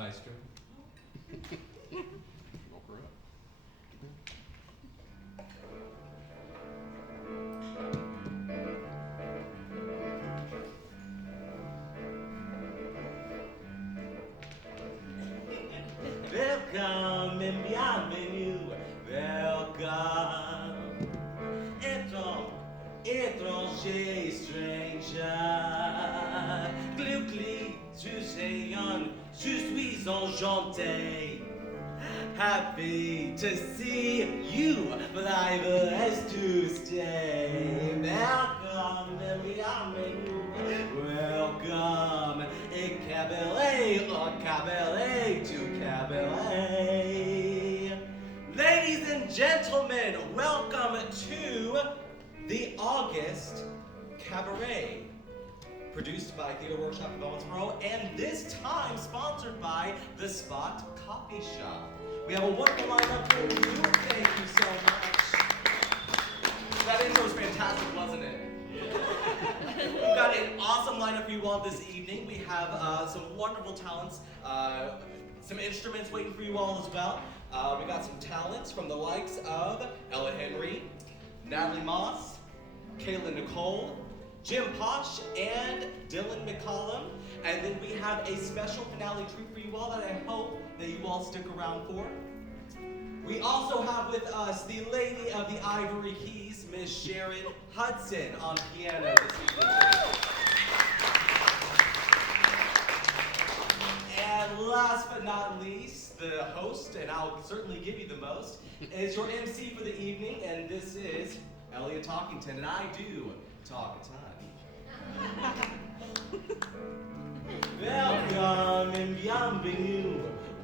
Maestro. Woke her up. Welcome and bienvenue, welcome. Étranger, stranger. Gluckly, je suis enchanté. Happy to see you, live as to stay. Welcome and bienvenue, welcome. Et cabaret, or cabaret to cabaret. Ladies and gentlemen, welcome to the August Cabaret, produced by Theater Workshop of Owensboro, and this time sponsored by The Spot Coffee Shop. We have a wonderful lineup for you. Thank you so much. That intro was fantastic, wasn't it? We've got an awesome lineup for you all this evening. We have some wonderful talents, some instruments waiting for you all as well. We got some talents from the likes of Ella Henry, Natalie Moss, Kayla Nicole, Jim Posh, and Dylan McCollum. And then we have a special finale treat for you all that I hope that you all stick around for. We also have with us the Lady of the Ivory Keys, Miss Sharon Hudson, on piano this evening. And last but not least, the host, and I'll certainly give you the most, is your MC for the evening, and this is Elliot Talkington, and I do talk a ton. Welcome and bienvenue,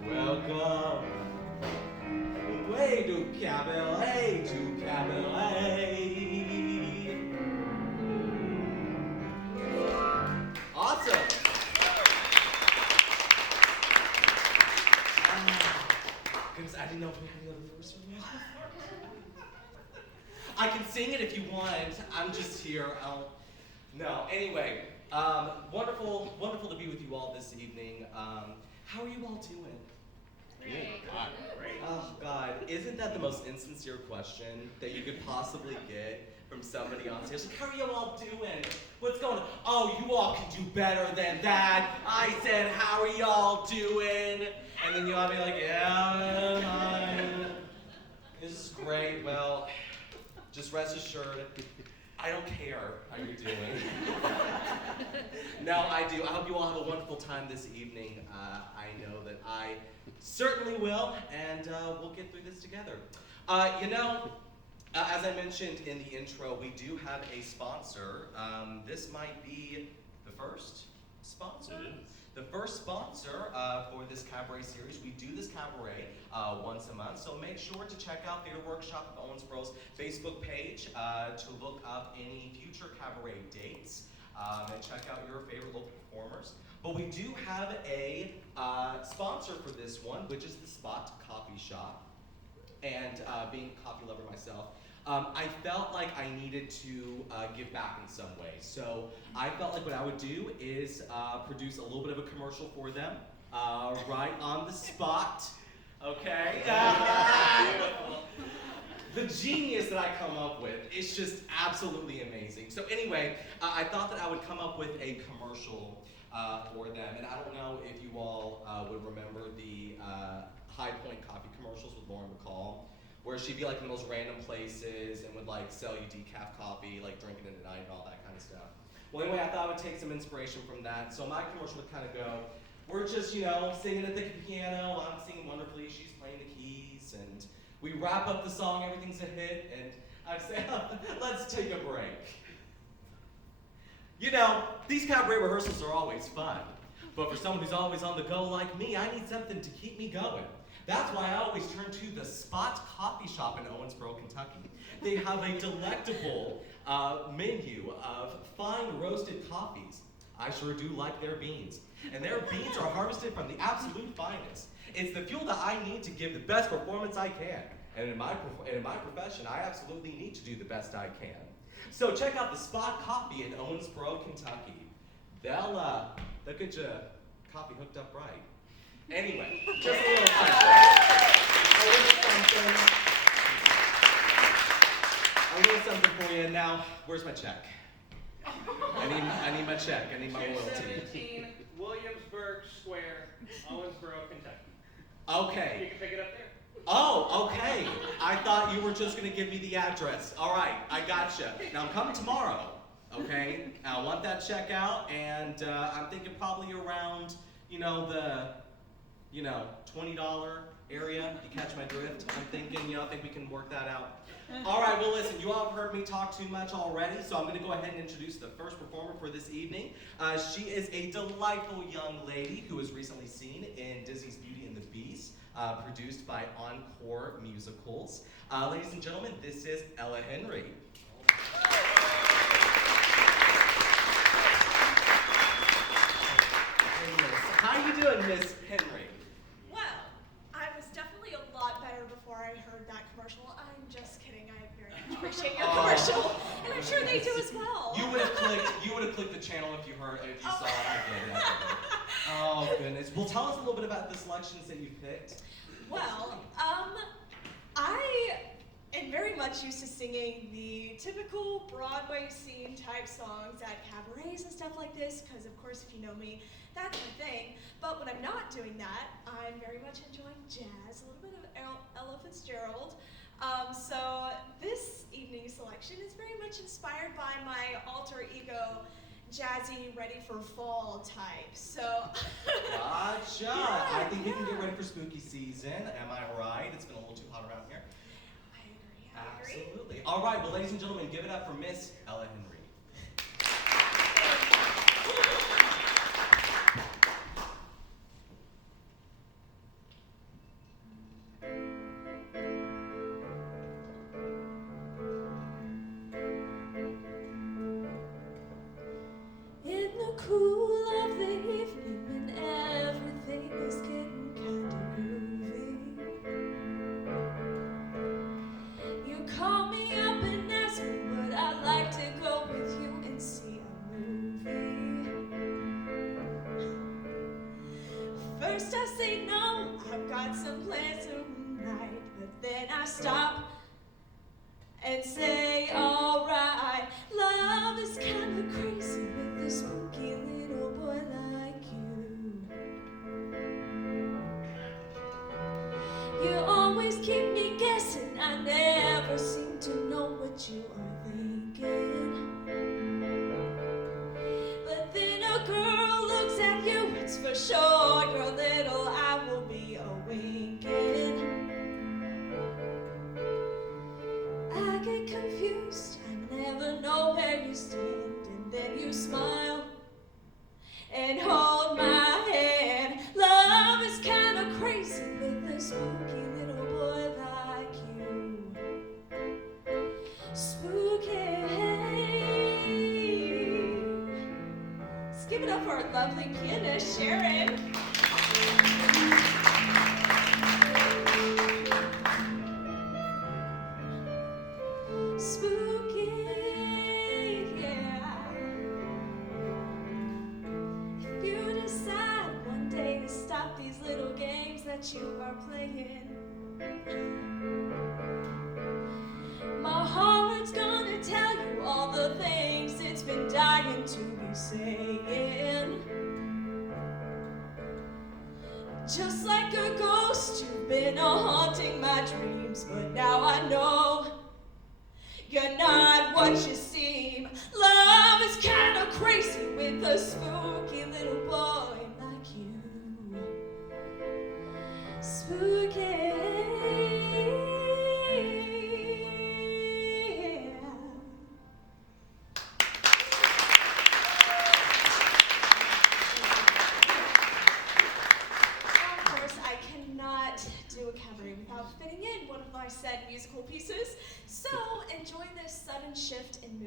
welcome. Way to cabaret, to cabaret. Awesome. Goodness, I didn't know if we had any other verse for me. I can sing it if you want. I'm just here. No. Anyway, wonderful to be with you all this evening. How are you all doing? Great. Oh God, isn't that the most insincere question that you could possibly get from somebody on stage? Like, how are you all doing? What's going on? Oh, you all can do better than that. I said, how are y'all doing? And then you'll all be like, yeah, fine. This is great. Well, just rest assured, I don't care how you're doing. No, I do. I hope you all have a wonderful time this evening. I know that I certainly will, and we'll get through this together. As I mentioned in the intro, we do have a sponsor. This might be the first sponsor. The first sponsor for this cabaret series. We do this cabaret once a month, so make sure to check out Theater Workshop of Owensboro's Facebook page to look up any future cabaret dates and check out your favorite local performers. But we do have a sponsor for this one, which is the Spot Coffee Shop. And being a coffee lover myself, I felt like I needed to give back in some way. So I felt like what I would do is produce a little bit of a commercial for them, right on the spot. Okay? The genius that I come up with is just absolutely amazing. So anyway, I thought that I would come up with a commercial for them. And I don't know if you all would remember the High Point coffee commercials with Lauren Bacall, where she'd be like in those random places and would like sell you decaf coffee, like drinking it at night and all that kind of stuff. Well, anyway, I thought I would take some inspiration from that. So my commercial would kind of go, we're just, singing at the piano, I'm singing wonderfully, she's playing the keys, and we wrap up the song, everything's a hit, and I say, let's take a break. These cabaret rehearsals are always fun, but for someone who's always on the go like me, I need something to keep me going. That's why I always turn to the Spot Coffee Shop in Owensboro, Kentucky. They have a delectable menu of fine roasted coffees. I sure do like their beans. And their beans are harvested from the absolute finest. It's the fuel that I need to give the best performance I can. And in my profession, I absolutely need to do the best I can. So check out the Spot Coffee in Owensboro, Kentucky. They'll get your coffee hooked up right. Anyway, just a little something. A little something for you. Now, where's my check? I need my check. I need my royalty. 217 Williamsburg Square, Owensboro, Kentucky. Okay. You can pick it up there. Oh, okay. I thought you were just gonna give me the address. All right, I gotcha. Now come tomorrow, okay? I want that check out, and I'm thinking probably around, the, $20 area. You catch my drift? I'm thinking, I think we can work that out. All right, well, listen, you all have heard me talk too much already, so I'm going to go ahead and introduce the first performer for this evening. She is a delightful young lady who was recently seen in Disney's Beauty and the Beast, produced by Encore Musicals. Ladies and gentlemen, this is Ella Henry. How you doing, Miss Henry? Well, I was definitely a lot better before I heard that commercial. I'm just kidding. I very much appreciate your commercial, and I'm sure they do as well. You would have clicked the channel if you saw it. I get it. Oh goodness. Well, tell us a little bit about the selections that you picked. Well, I am very much used to singing the typical Broadway scene type songs at cabarets and stuff like this, because of course, if you know me, that's my thing. But when I'm not doing that, I'm very much enjoying jazz, a little bit of Ella Fitzgerald. So this evening's selection is very much inspired by my alter ego, jazzy, ready for fall type. So. Gotcha. Yeah, I think we can get yeah. ready for spooky season. Am I right? It's been a little too hot around here. I agree. Absolutely. All right, well, ladies and gentlemen, give it up for Miss Ella Henry. In the cool of the evening when everything is getting kind of groovy, you call me up and ask me would I like to go with you and see a movie. First I say no, I've got some plans tonight, but then I stop and say alright. Love is kind of crazy with a spooky little boy like you. You always keep me guessing, I never seem to know what you are thinking. But then a girl looks at you, it's for sure your little eye will be a-winking. I get confused, I never know where you stand, and then you smile and hold my hand. Love is kind of crazy with a spooky little boy like you. Spooky. Let's give it up for our lovely pianist, Sharon. Spooky, yeah. If you decide one day to stop these little games that you are playing, my heart's gonna tell you all the things it's been dying to be saying. Just like a ghost, you've been haunting my dreams, but now I know you're not what you seem. Love is kind of crazy with a spooky little boy like you. Spooky. Of course, I cannot do a cabaret without fitting in one of my said musical pieces. So enjoy this sudden shift in mood.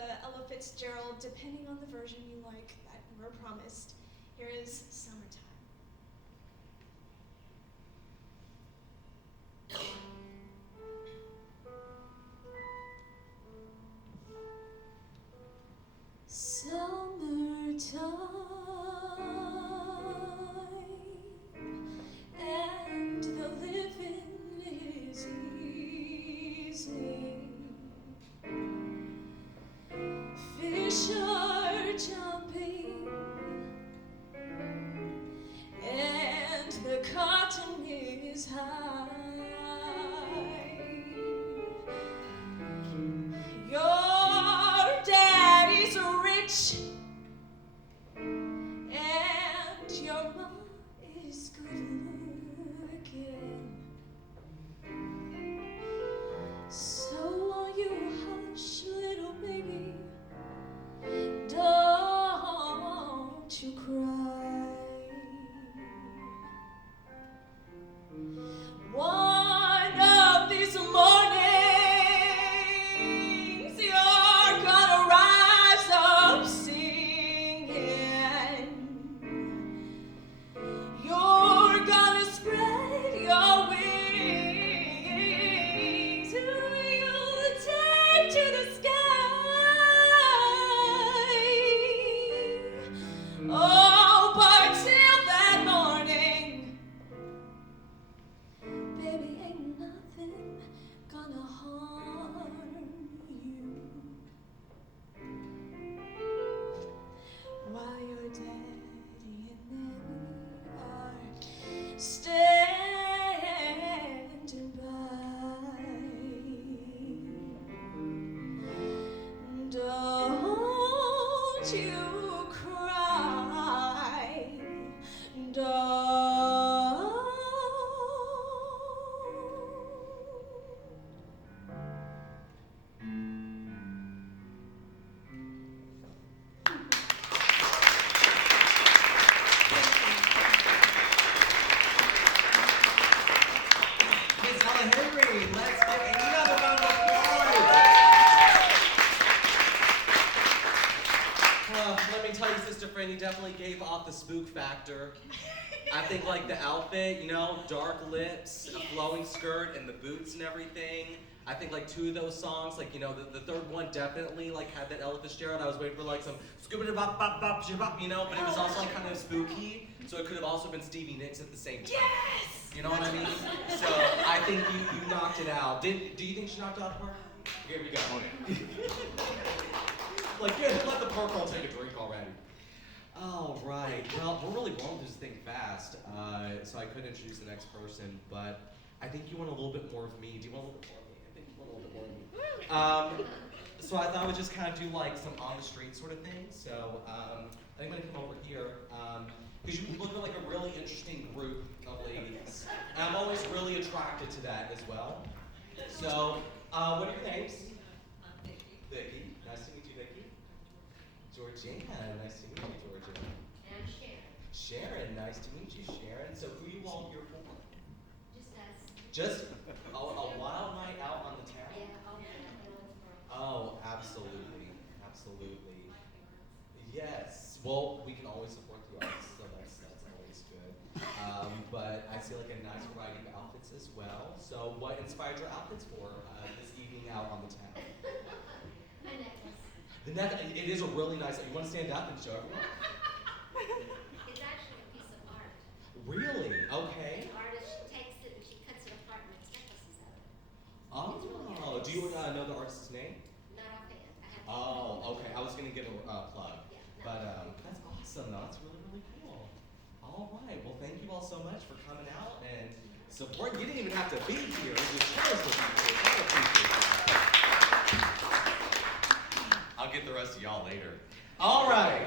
the Ella Fitzgerald, depending on the version you like that you were promised. Here is Summertime. Summertime, and the living is easy. Fish are jumping, and the cotton is high. Your daddy's rich, and your mom is good looking. So while you hush, little baby, don't you cry. One of these mornings, you're gonna rise up singing. You're gonna spread your wings, you'll take to the sky. Oh, but till that morning, baby, ain't nothing gonna harm you. While your daddy and nanny are standing by. Don't you cry. Miss Ella Henry, let's give another round of applause. Let me tell you, Sister Fran, you definitely gave off the spook factor. I think like the outfit, you know, dark lips, a flowing skirt, and the boots and everything. I think like two of those songs, like, you know, the third one definitely like had that Ella Fitzgerald. I was waiting for like some scuba bop bop bop bop, you know, but it was also like kind of spooky. So it could have also been Stevie Nicks at the same time. Yes! You know what I mean? So I think you knocked it out. Do you think she knocked it out of the park? Here we go. Like, yeah, let the park girl take a drink already. All right. Well, we're really blowing through this thing fast, so I couldn't introduce the next person, but I think you want a little bit more of me. Do you want a little bit more of me? I think you want a little bit more of me. So I thought I would just kind of do like some on the street sort of thing. So I think I'm gonna come over here because you look like a really interesting group of ladies, and I'm always really attracted to that as well. So what are your names? Vicky. Nice to meet you, Vicky. Georgiana. Nice to meet you, Georgiana. And Sharon. Sharon. Nice to meet you, Sharon. So who are you all here for? Just us. Just a wild night out on the town? Yeah, all the Oh, absolutely. Absolutely. Yes. Well, we can always support you guys, so that's always good. But I see like a nice variety of outfits as well. So what inspired your outfits for this evening out on the town? My necklace. The necklace, it is a really nice, you want to stand up and show everyone? It's actually a piece of art. Really? Okay. The artist takes it and she cuts it apart and makes necklaces out of it. Oh, do you know the artist's name? Not offhand. I have to Oh, okay. I was gonna give a plug, Yeah, no. but that's awesome. Though. That's really cool. All right. Well, thank you all so much for coming out and support. You didn't even have to be here. You chose to be here. I appreciate that. I'll get the rest of y'all later. All right.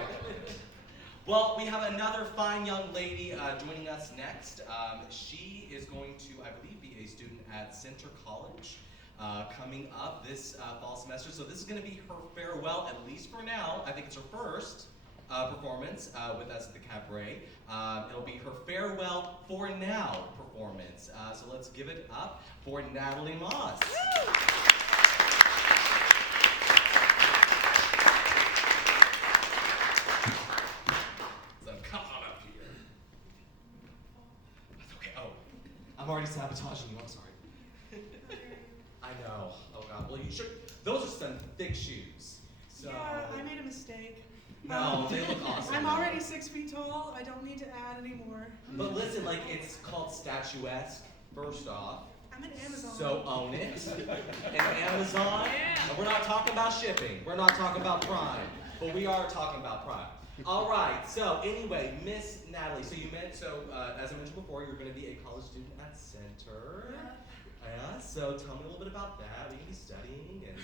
Well, we have another fine young lady joining us next. She is going to, I believe, be a student at Center College coming up this fall semester. So this is going to be her farewell, at least for now. I think it's her first performance with us at the Cabaret. It'll be her farewell for now performance. So let's give it up for Natalie Moss. sabotaging you. I'm sorry. I know. Oh God. Well, you should. Those are some thick shoes. So. Yeah, I made a mistake. No, they look awesome. I'm already 6 feet tall. I don't need to add any more. But listen, like it's called statuesque. First off. I'm an Amazon. So own it. And Amazon. And we're not talking about shipping. We're not talking about Prime. But we are talking about Prime. All right. So anyway, Miss Natalie. So you meant as I mentioned before, you're going to be a college student at Center. Yeah. So tell me a little bit about that. What are you going to be studying? And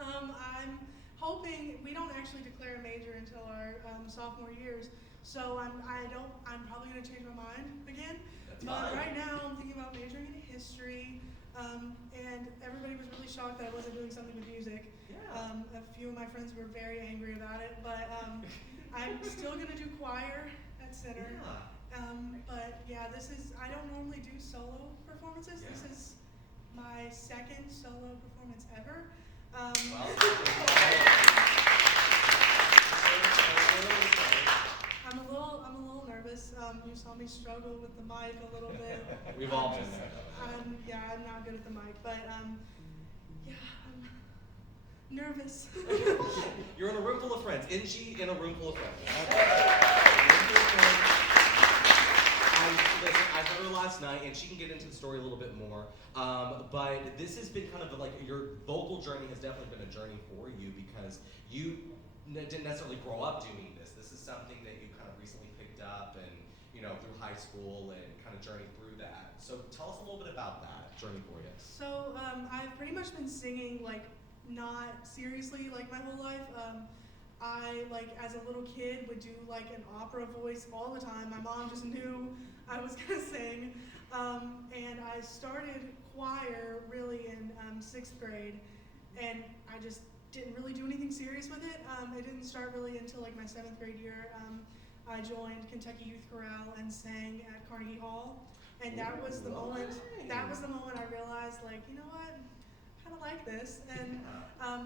I'm hoping we don't actually declare a major until our sophomore years. So I'm probably going to change my mind again. That's But fine. right now I'm thinking about majoring in history. And everybody was really shocked that I wasn't doing something with music. Yeah. A few of my friends were very angry about it, but I'm still gonna do choir at Center. Yeah. But yeah, I don't normally do solo performances. Yeah. This is my second solo performance ever. Well, I'm a little nervous. You saw me struggle with the mic a little bit. We've all been there. I'm not good at the mic, but yeah, I'm nervous. You're in a room full of friends. Isn't she in a room full of friends? I heard her last night, and she can get into the story a little bit more. But this has been kind of like your vocal journey has definitely been a journey for you because you didn't necessarily grow up doing this. This is something that you kind of recently picked up, and through high school and kind of journeyed through that. So tell us a little bit about that journey for you. So I've pretty much been singing not seriously my whole life. I as a little kid would do an opera voice all the time. My mom just knew I was gonna sing, and I started choir really in 6th grade, and I just didn't really do anything serious with it. It didn't start really until my 7th grade year. I joined Kentucky Youth Chorale and sang at Carnegie Hall, and that was the moment. That was the moment I realized, you know what, I kind of like this. And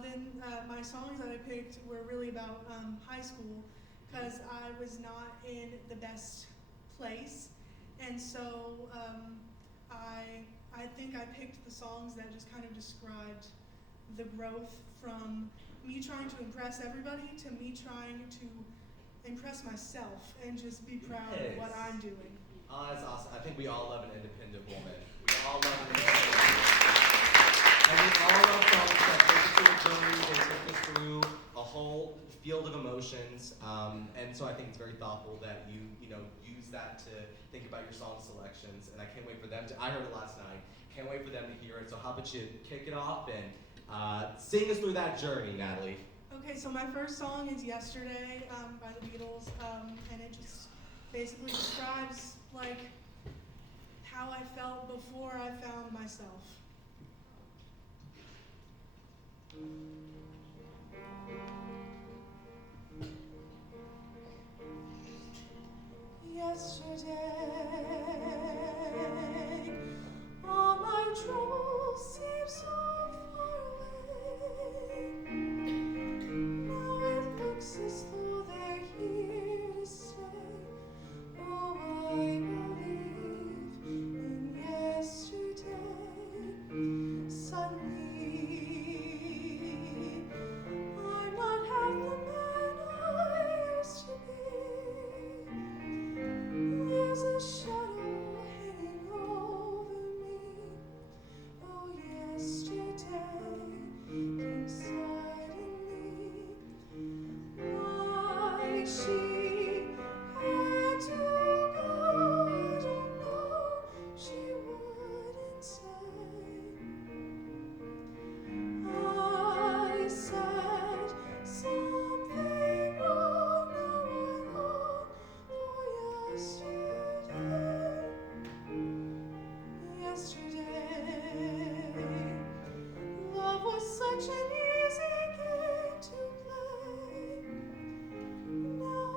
then my songs that I picked were really about high school, because I was not in the best place, and so I think I picked the songs that just kind of described the growth from me trying to impress everybody to me trying to impress myself and just be proud of what I'm doing. Oh, that's awesome. I think we all love an independent woman. We all love an independent woman. And we all love songs that take us through a journey, they take us through a whole field of emotions. And so I think it's very thoughtful that you use that to think about your song selections. And I can't wait for them to, I heard it last night, can't wait for them to hear it. So how about you kick it off and sing us through that journey, Natalie. Okay, so my first song is Yesterday by the Beatles, and it just basically describes how I felt before I found myself. Yesterday, all my troubles seem so far away. Now it looks as though they're here to stay. Oh, I believe in yesterday. Suddenly, I'm not half the man I used to be. There's a shadow hanging over me. Oh, yesterday came suddenly. Why she had to go, I don't know. She wouldn't say. I said something wrong. Now I long for yesterday. Yesterday, love was such an easy game to play. Now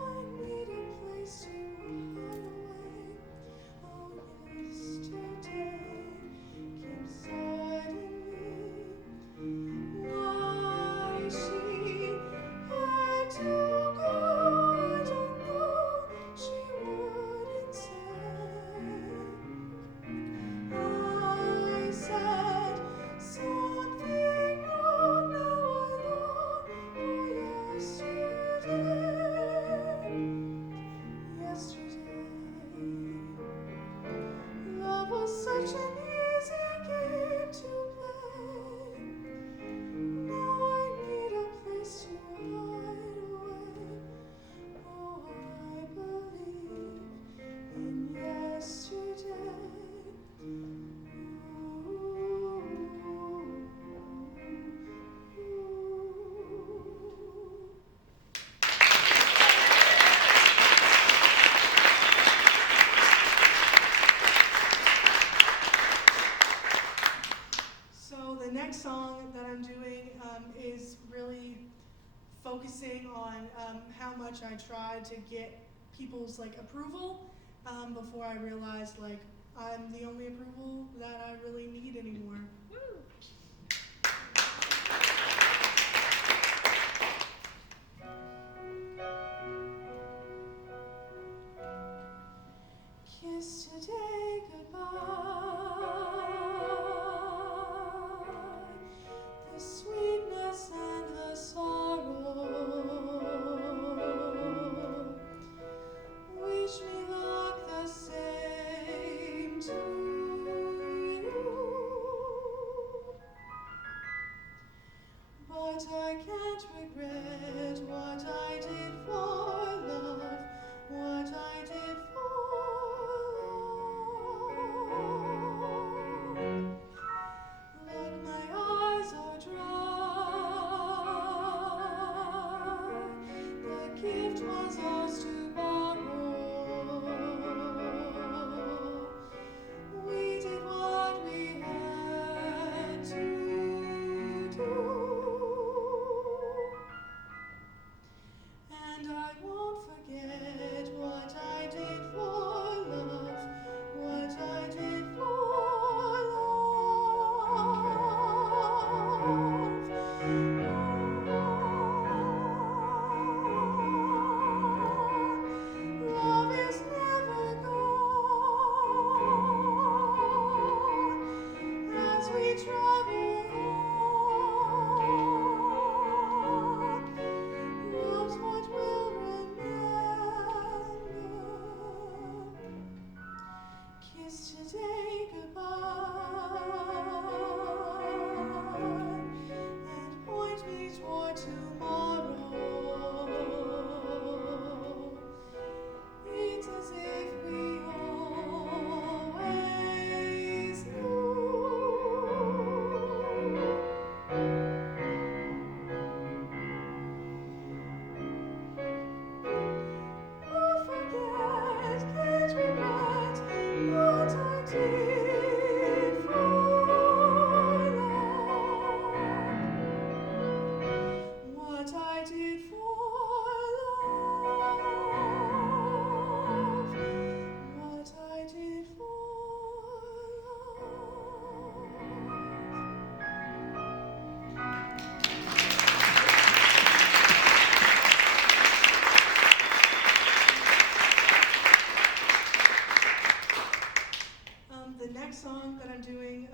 focusing on how much I tried to get people's like approval before I realized like I'm the only approval that I really need anymore. Kiss today goodbye, the sweetness and the sorrow. Wish me luck the same to you, but I can't regret what I did for love, what I did for love. Look, my eyes are dry. The gift was ours to borrow. We did what we had to do. And I won't forget what I did for love, what I did for love. Love is never gone as we travel on. Love's what we'll remember. Kiss today goodbye, and point me toward tomorrow. It's as if we always knew. Oh, forget, can't regret what I did for love, what I did for love, what I did for love. The next song that I'm doing, I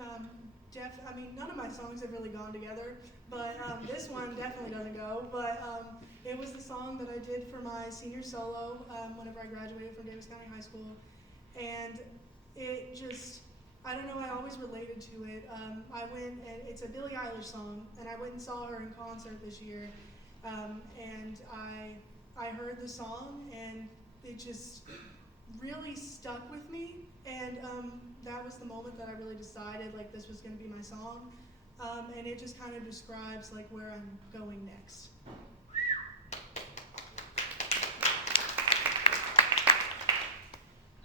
mean, none of my songs have really gone together, but this one definitely doesn't go. But it was the song that I did for my senior solo whenever I graduated from Davis County High School, and it just, I don't know, I always related to it. I went, and it's a Billie Eilish song, and I went and saw her in concert this year, and I heard the song, and it just really stuck with me, and that was the moment that I really decided like this was going to be my song, and it just kind of describes like where I'm going next.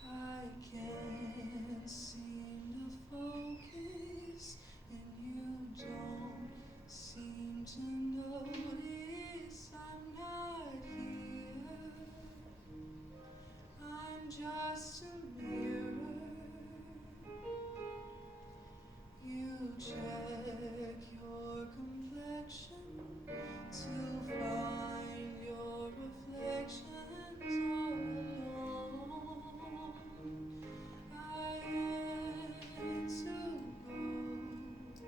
I can't seem to focus, and you don't seem to notice I'm not here. I'm just a mirror. You check your complexion to find your reflections all alone. I answer both.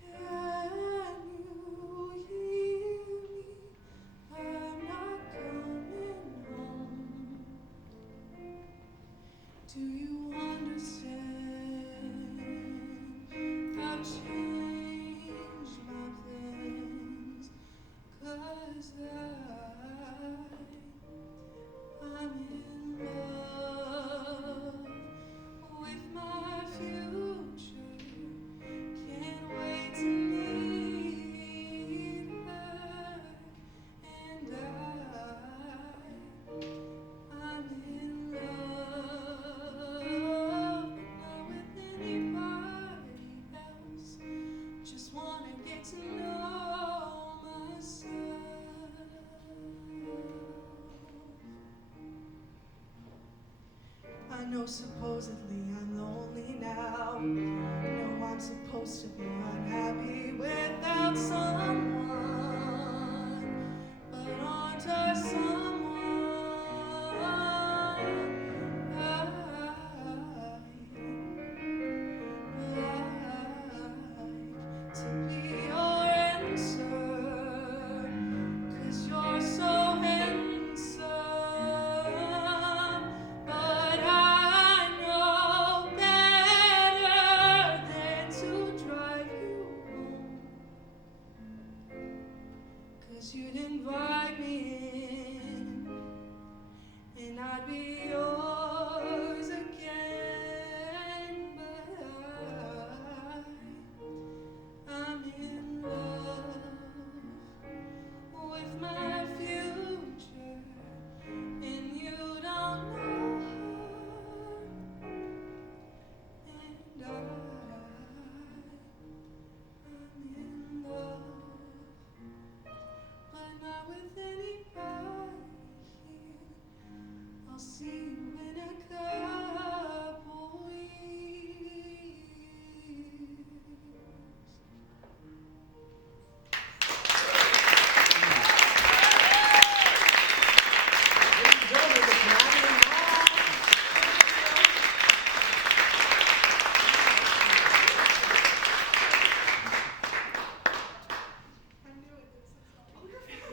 Can you hear me? I'm not coming home. Do you understand? I've changed my plans, 'cause I'm in love with my future. Can't wait to meet her, and I'm in love, not with anybody else. Just wanna get to know myself. know supposedly I'm lonely now. No, I'm supposed to be unhappy without someone, but aren't I someone? I'd like to be your answer, 'cause you're so handsome. But I know better than to drive you home, 'cause you'd invite me in, and I'd be yours again. But I'm in love with my future, and you don't know her. And I'm in love, but not with anybody here. I'll see you in a couple years. Ladies and gentlemen, it's Maddie and Mom. I knew it. It's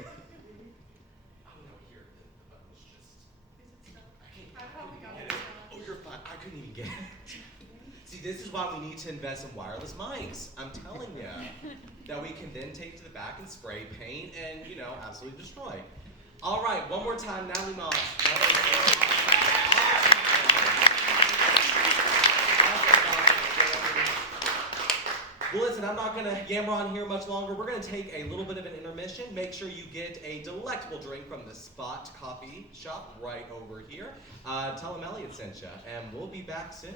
Oh, no, here, the button's just. stuck. I can't. I probably got get it. Oh, you're fine. I couldn't even get it. See, this is why we need to invest in wireless mics. I'm telling you. That we can then take to the back and spray paint and, you know, absolutely destroy. All right, one more time, Natalie Moss. Well, listen, I'm not gonna yammer on here much longer. We're gonna take a little bit of an intermission. Make sure you get a delectable drink from the Spot Coffee Shop right over here. Tell them Elliot sent you, and we'll be back soon.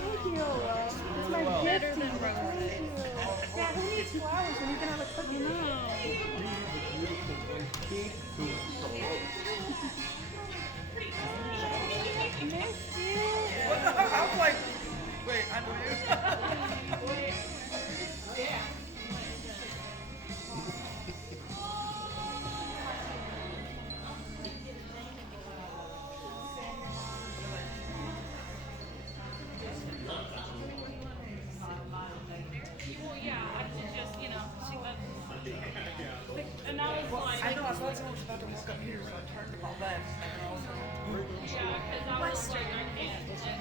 Thank you. It's my gift to you. Thank you. Yeah, who needs flowers when you can have a cookie? Miss you. I was like, wait, I know you. Well, yeah, I could just, you know, she went. And I was like, I know, I thought someone was about to walk up here, so I turned to my left. And I was like, yeah, because I was like, I can't. Because,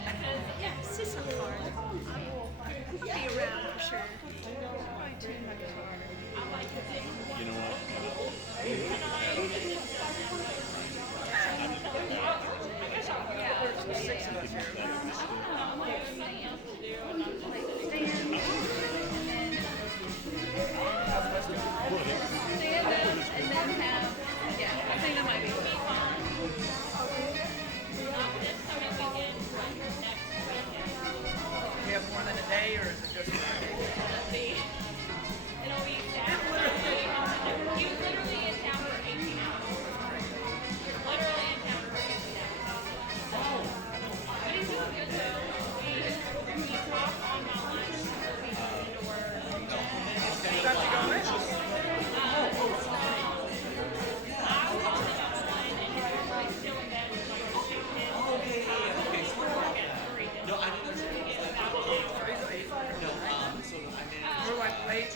Yeah, sit some card. I'll be around, I'm sure. I do my card. I like to think. You know what? I guess I'll, yeah. there's 6 of us here. I don't know, like, there's nothing else to do, and I'm just like, stand up and then have, yeah, I think that might be fun. Not this coming weekend, but next weekend. We have more than a day, or is it just one day? It'll be Saturday. He was literally in town for 18 hours. Literally in town for 18 hours. But he's doing good though. We talked on my lunch. We'll be going to work. You got to go in? I was on the line and he was like still in bed with like the sickness. Okay, so we're Work at 3. No, I didn't We get about an hour. No, so I mean, We're like late.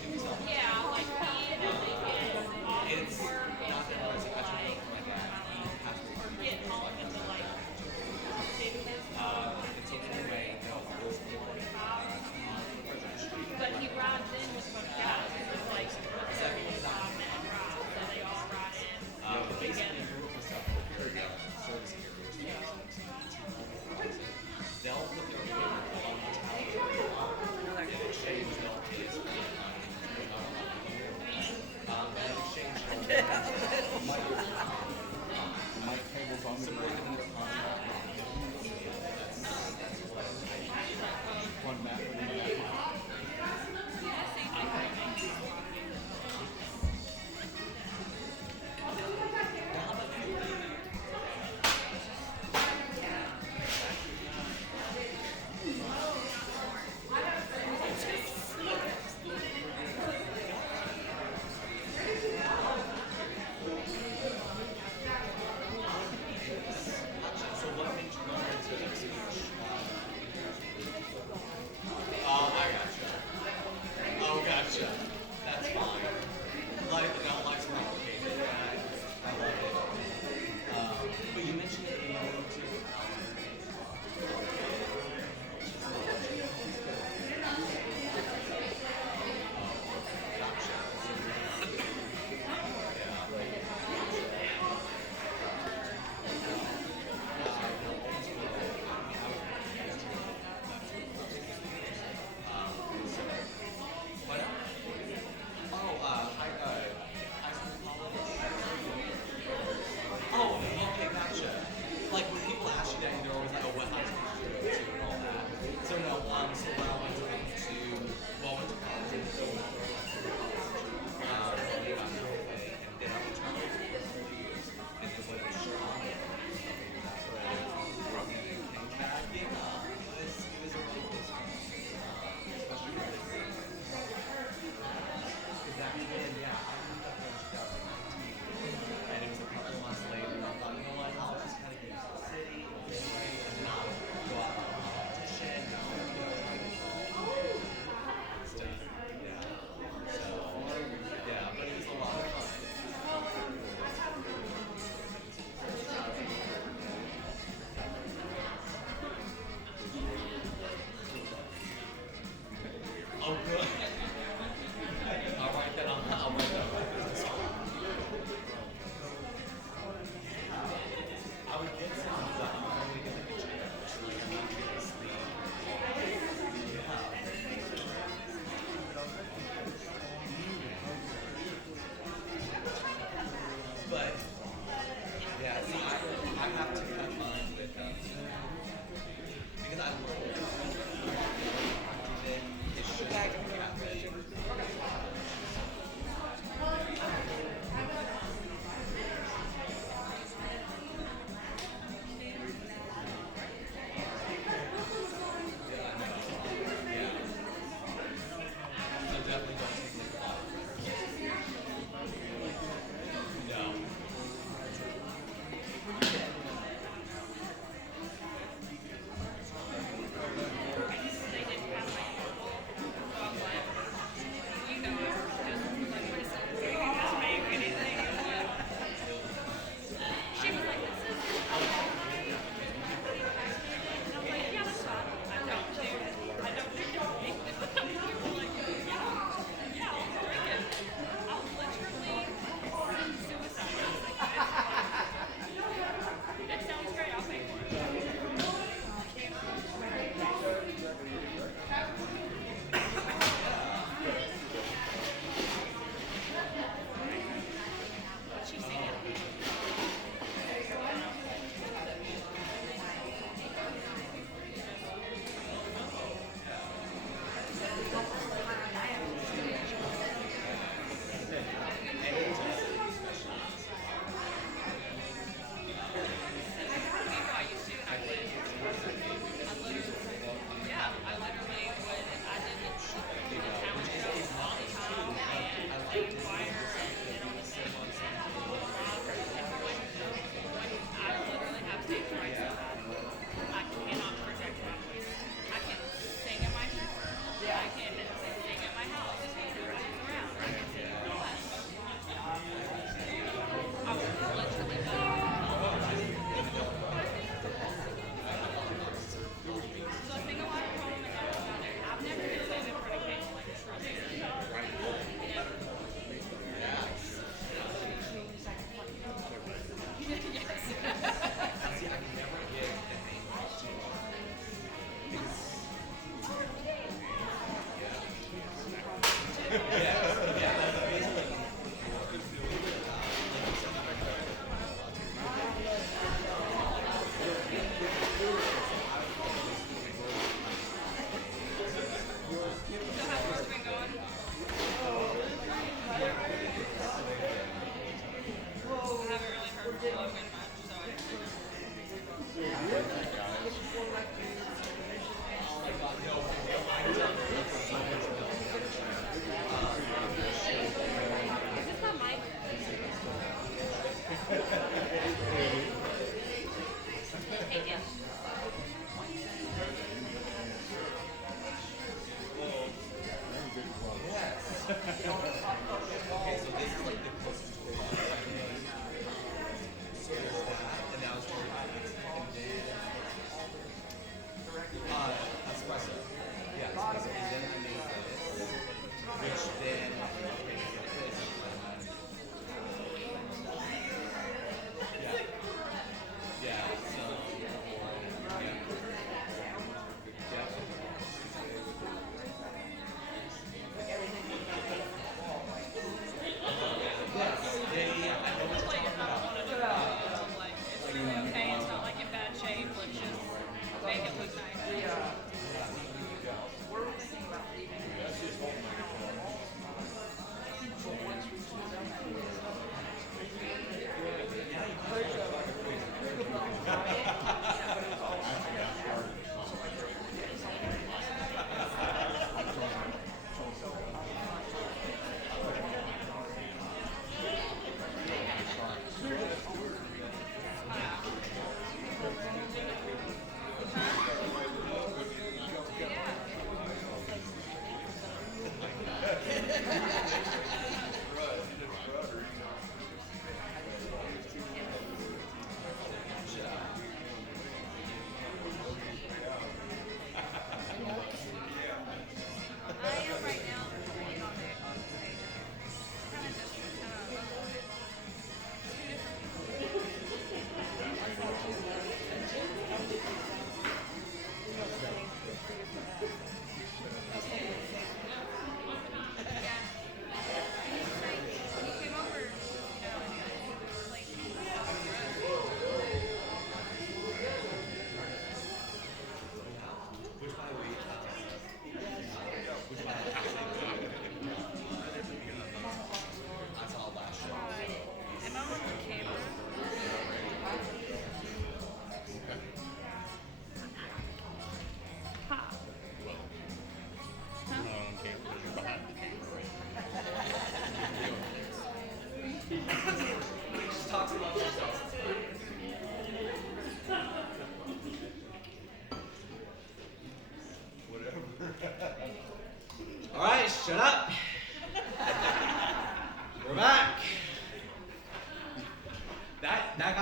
Yeah, like he doesn't get off it's of work not that until impressive. I just like, like that. or get home until like 6. It's okay. No, it was But he rides in with a bunch of guys. It's like a 35-minute ride, so they all ride in together. They'll put their favorite on the towel. In exchange, they'll get in exchange, My table's on the some more than the contract.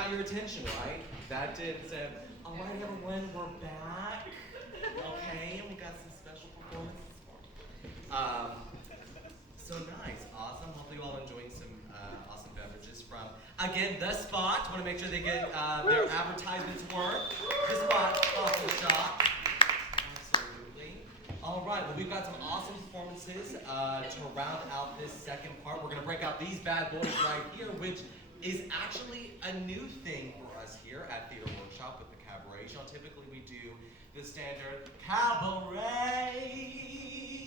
got your attention, right? That did. All right, everyone, we're back. Okay, and we got some special performances. So nice, awesome. Hopefully you all are enjoying some awesome beverages from, again, The Spot. Want to make sure they get their advertisements work. The Spot Coffee Shop. Absolutely. All right, well, we've got some awesome performances to round out this second part. We're going to break out these bad boys right here, which is actually a new thing for us here at Theater Workshop with the Cabaret Show. Typically we do the standard cabaret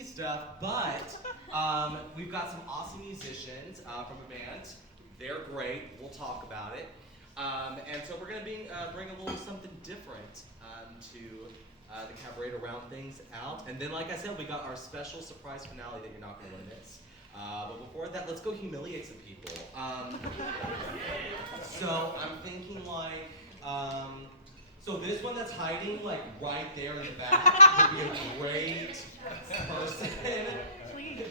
stuff, but we've got some awesome musicians from a band. They're great. We'll talk about it. And so we're going to bring a little something different to the cabaret to round things out. And then, like I said, we got our special surprise finale that you're not going to want to miss. But before that, let's go humiliate some people. So I'm thinking like, so this one that's hiding like right there in the back would be a great person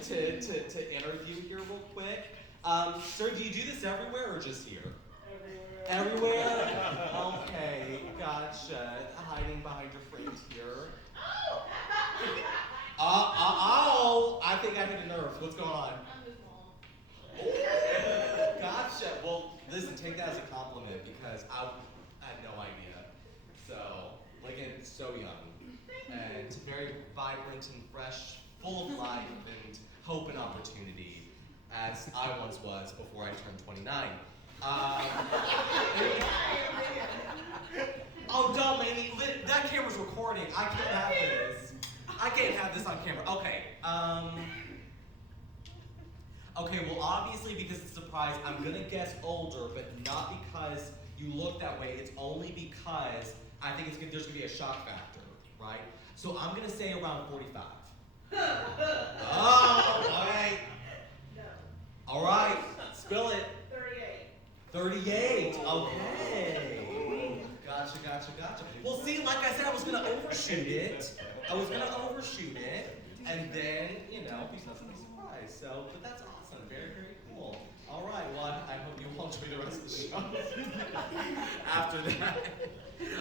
to interview here real quick. Sir, do you do this everywhere or just here? Everywhere. Okay, gotcha. Hiding behind your friends here. I think I hit a nerve. What's going on? Gotcha. Well, listen, take that as a compliment because I had no idea. So, like, it's so young and very vibrant and fresh, full of life and hope and opportunity, as I once was before I turned 29. Oh, don't make me. That camera's recording. I can't have this. I can't have this on camera. Okay. Okay, well, obviously, because it's a surprise, I'm gonna guess older, but not because you look that way. It's only because I think there's gonna be a shock factor, right? So I'm gonna say around 45. Oh, all right. No. All right, spill it. 38. 38, okay. Gotcha. Well, see, like I said, I was gonna overshoot it. And then, you know, be something surprise. So, but that's awesome. Very, very cool. All right, well, I hope you all enjoy the rest of the show after that.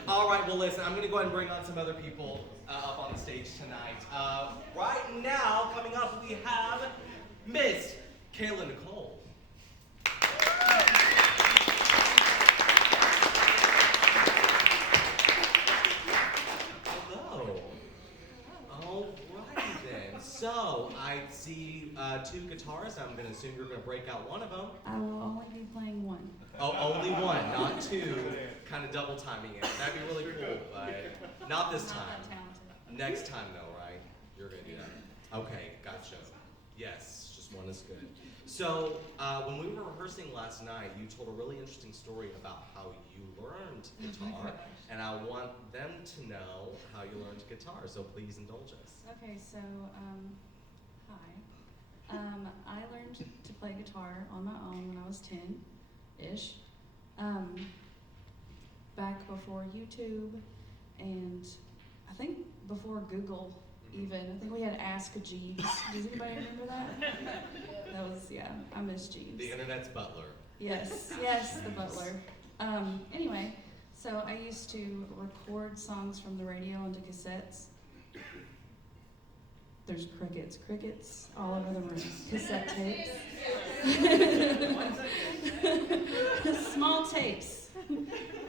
All right, well, listen, I'm gonna go ahead and bring on some other people up on the stage tonight. Right now, coming up, we have Miss Kayla Nicole. So, I see two guitars. I'm going to assume you're going to break out one of them. I will only be playing one. Oh, only one, not two. Kind of double timing it. That'd be really cool, but not this time. Not that talented. Next time, though, right? You're going to do that. Okay, gotcha. Yes, just one is good. So, when we were rehearsing last night, you told a really interesting story about how you learned guitar, and I want them to know how you learned guitar, so please indulge us. Okay, so, hi. I learned to play guitar on my own when I was 10-ish. Back before YouTube, and I think before Google even. I think we had Ask Jeeves. Does anybody remember that? That was, yeah, I miss Jeeves. The internet's butler. Yes, the butler. Anyway, so I used to record songs from the radio onto cassettes. There's crickets all over the room. Cassette tapes. Small tapes.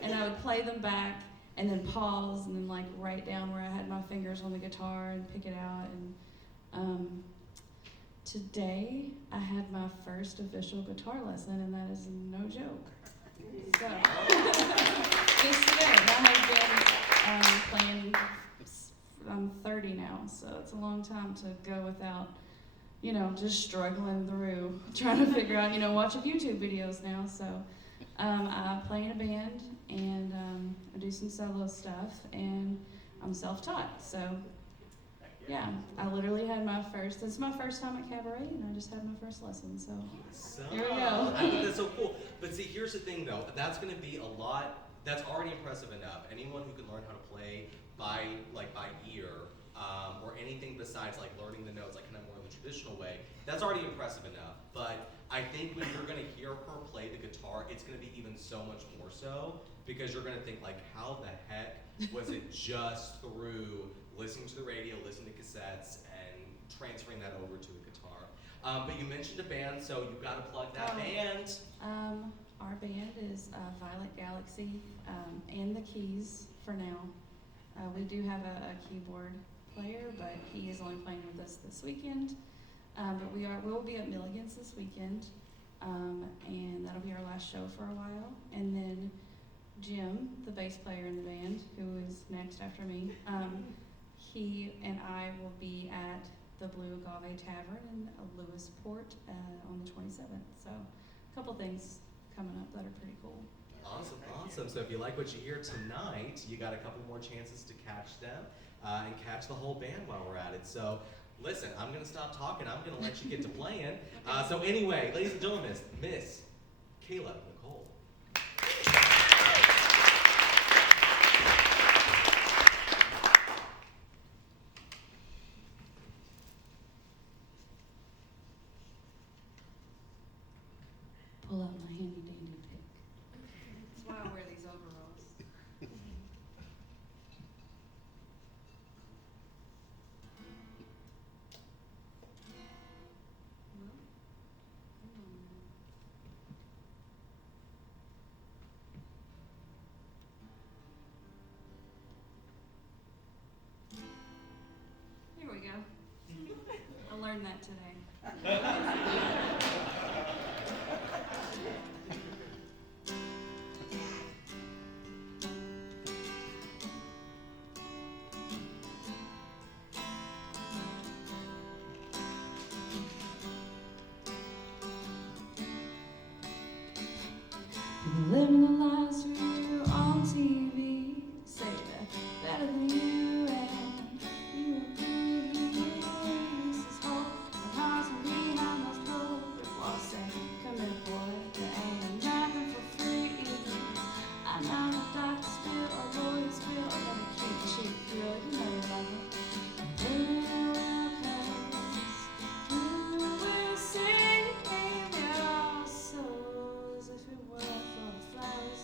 And I would play them back and then pause and then like write down where I had my fingers on the guitar and pick it out. And today I had my first official guitar lesson, and that is no joke. So, just today, I have been playing. I'm 30 now, so it's a long time to go without, just struggling through, trying to figure out, watching YouTube videos now. So I play in a band, and I do some solo stuff, and I'm self-taught. So yeah, I literally had it's my first time at Cabaret, and I just had my first lesson. So here we go. I think that's so cool. But see, here's the thing though, that's going to be a lot. That's already impressive enough. Anyone who can learn how to play by ear, or anything besides like learning the notes, like kind of more in the traditional way, that's already impressive enough. But I think when you're gonna hear her play the guitar guitar, it's gonna be even so much more so, because you're gonna think like, how the heck was it just through listening to the radio, listening to cassettes, and transferring that over to a guitar? But you mentioned a band, so you've got to plug that band. Our band is Violet Galaxy and the keys for now. We do have a keyboard player, but he is only playing with us this weekend. But we'll be at Milligan's this weekend, and that'll be our last show for a while. And then Jim, the bass player in the band, who is next after me, he and I will be at the Blue Agave Tavern in Lewisport on the 27th. So a couple things coming up that are pretty cool. Awesome. So if you like what you hear tonight, you got a couple more chances to catch them and catch the whole band while we're at it. So listen, I'm going to stop talking. I'm going to let you get to playing. So anyway, ladies and gentlemen, Miss Kayla Nicole. Pull out my handy dandy pick. That's why I wear these overalls. Well, come on now. Here we go. I learned that today. Living the lives we view on TV, say that better than you, and you agree. This is hope, and hearts will be behind those public walls. Say, come here, boy, there ain't nothing for free. I know the doctor spill, a lawyer spill, I never keep cheap thrill. You know you love it. It will pass. You will sing your souls if it were for the flowers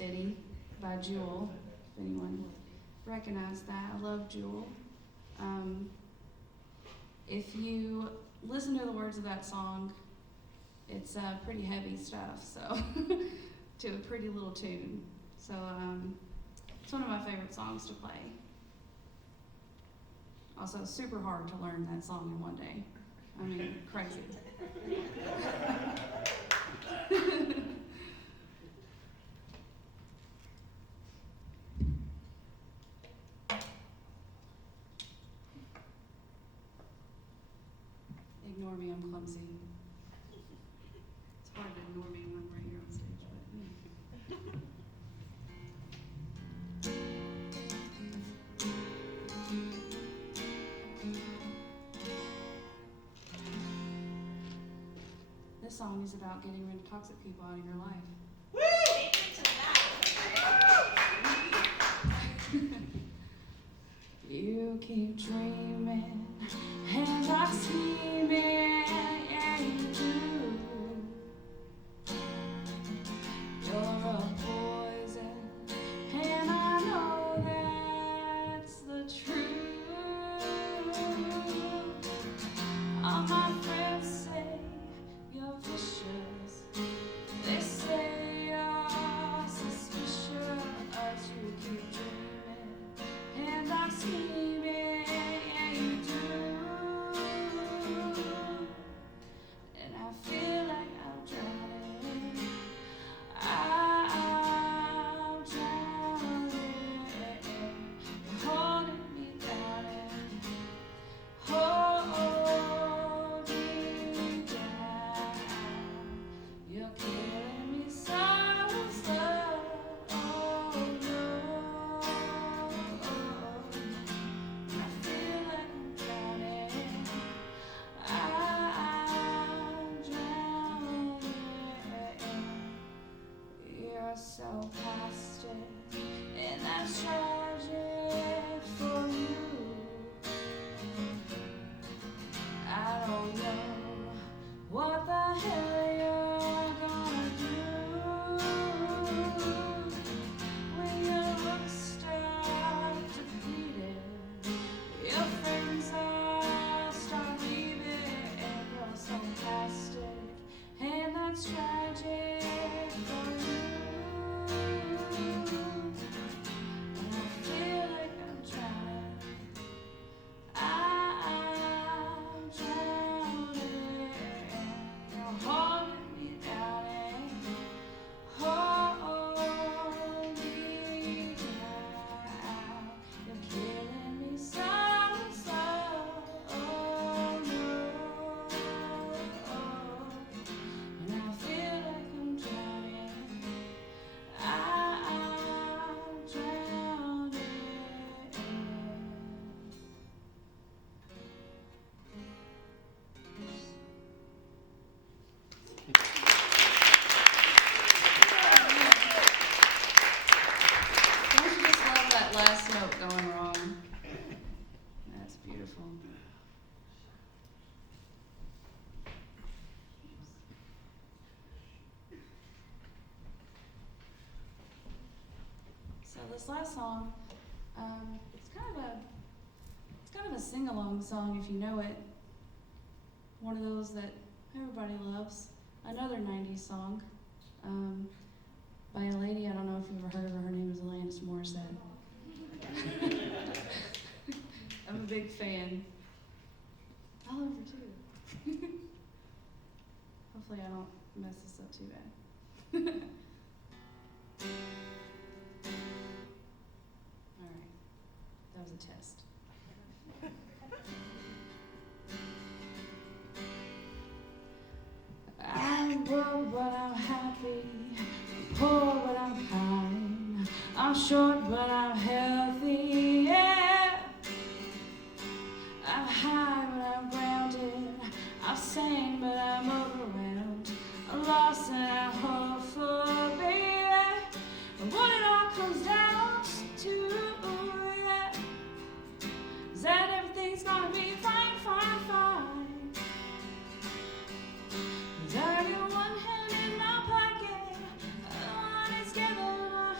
Ditty by Jewel, if anyone recognized that. I love Jewel. If you listen to the words of that song, it's pretty heavy stuff, so to a pretty little tune. So it's one of my favorite songs to play. Also, super hard to learn that song in one day. I mean, crazy. Ignore me, I'm clumsy. It's hard to ignore me when we're here on stage, but this song is about getting rid of toxic people out of your life. You keep dreaming, and I scheming, yeah you do. You're a poison, and I know that's the truth. All my friends say you're vicious. They say you're suspicious. You keep dreaming, and I'm scheming, yeah you do. And I feel like I'm drowning. I'm drowning. You're holding me down and hold me down. You're killing me so slow. Oh no. I feel like I'm drowning. I'm drowning. You're so plastic, and that's tragic for you. I don't know what the hell you're gonna do when your looks start depleted. Your friends all start leaving, and you're so plastic, and that's tragic for you. And I feel like I'm drowning. I'm drowning. You're holding me down and hold me down. You're killing me so slow. Oh no. And I feel like I'm drowning. I'm drowning. Don't you just love that last note going wrong? That's beautiful. So this last song, it's kind of a sing-along song if you know it. One of those that everybody loves. Another 90s song by a lady, I don't know if you've ever heard of her. Her name is Alanis Morissette. I'm a big fan. I'll over too. Hopefully I don't mess this up too bad. Alright, that was a test. I'm broke but I'm happy, I'm poor but I'm kind, I'm short but I'm healthy, yeah. I'm high but I'm grounded, I'm sane but I'm overwhelmed, I'm lost and I'm hopeful, baby. And what it all comes down to, yeah, is that everything's gonna be fine, fine, fine. I got one hand in my pocket, other one is gathered in my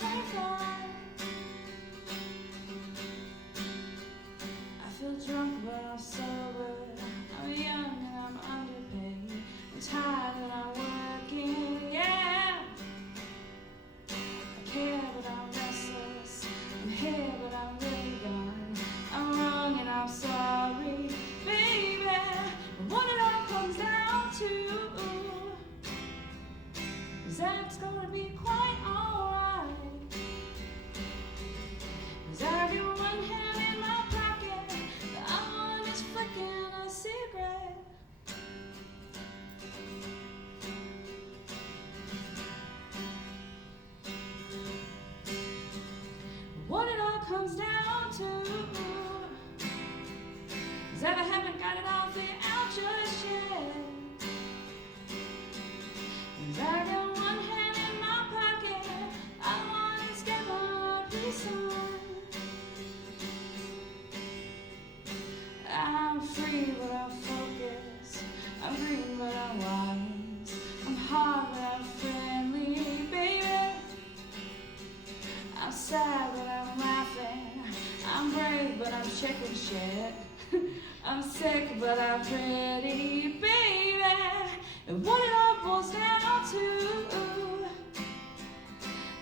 but I'm chicken shit. I'm sick, but I'm pretty, baby. And what it all boils down to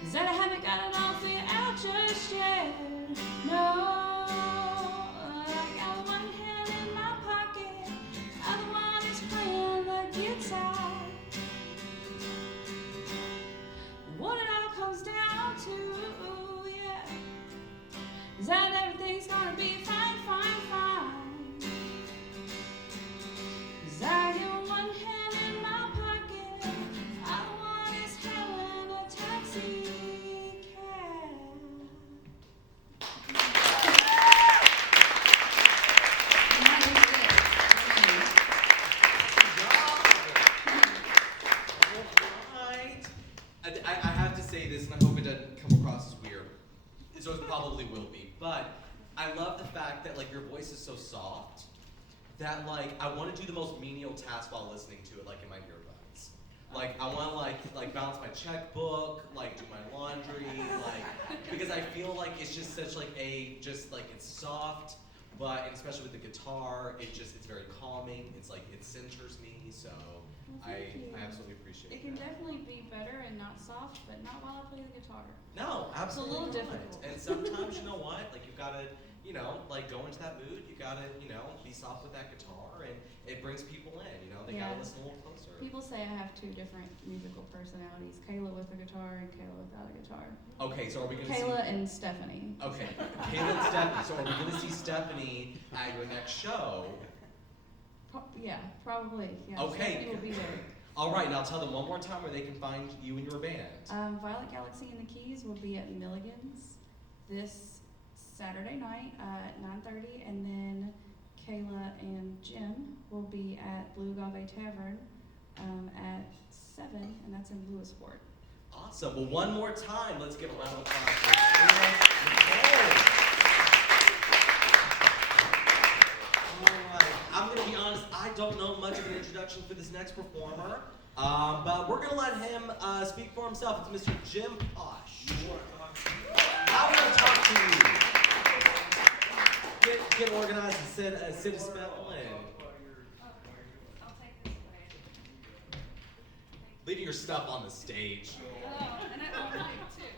is that I haven't got it all figured out just yet. No, I got one hand in my pocket, other one is playing the guitar. What it all comes down to, yeah, is that everything's gonna be fine, fine, fine. 'Cause I got one hand in my pocket, other one is hailing a taxi cab. And that is Alright. I have to say this, and I hope it doesn't come across as weird. So it probably will be. But I love the fact that like your voice is so soft that like I want to do the most menial task while listening to it, like in my earbuds. Like I want to like balance my checkbook, like do my laundry, like because I feel like it's just such like it's soft, but and especially with the guitar, it's very calming. It's like it centers me, so Well, I thank you. absolutely appreciate It can that. definitely be better and not soft, but not while I play the guitar. No, absolutely little not. difficult. And sometimes you know what, like you've got to, like go into that mood. You got to, be soft with that guitar, and it brings people in. They got Yeah. to listen a little closer. People say I have two different musical personalities, Kayla with a guitar and Kayla without a guitar. Okay, so are we gonna Kayla and Stephanie. Okay, Kayla and Stephanie. So are we gonna see Stephanie at your next show? Yeah, probably. Yeah, Okay. Stephanie will be there. All right, now tell them one more time where they can find you and your band. Violet Galaxy and the Keys will be at Milligan's this Saturday night at 9:30, and then Kayla and Jim will be at Blue Agave Tavern at 7, and that's in Lewisport. Awesome. Well, one more time, let's give a round of applause for Kayla Nicole. All right, I'm gonna be honest, I don't know much of an introduction for this next performer, but we're gonna let him speak for himself. It's Mr. Jim Posh. How can I talk to you? Get organized and sit a spell and I'll take this away. leaving your stuff on the stage. Oh, and I own mine too.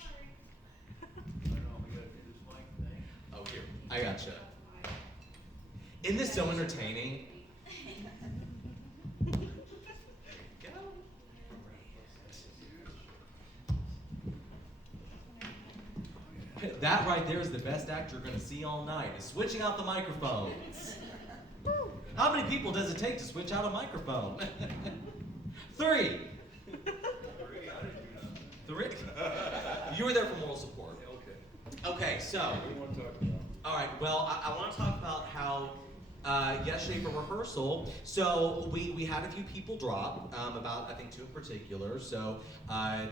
Sorry. Oh, here. I gotcha. Isn't this so entertaining? There you go. That right there is the best act you're going to see all night, is switching out the microphones. How many people does it take to switch out a microphone? 3. 3? You were there for moral support. Okay, so. What do you want to talk about? All right, well, I want to talk about how yesterday for rehearsal, so we had a few people drop, about, I think, 2 in particular. So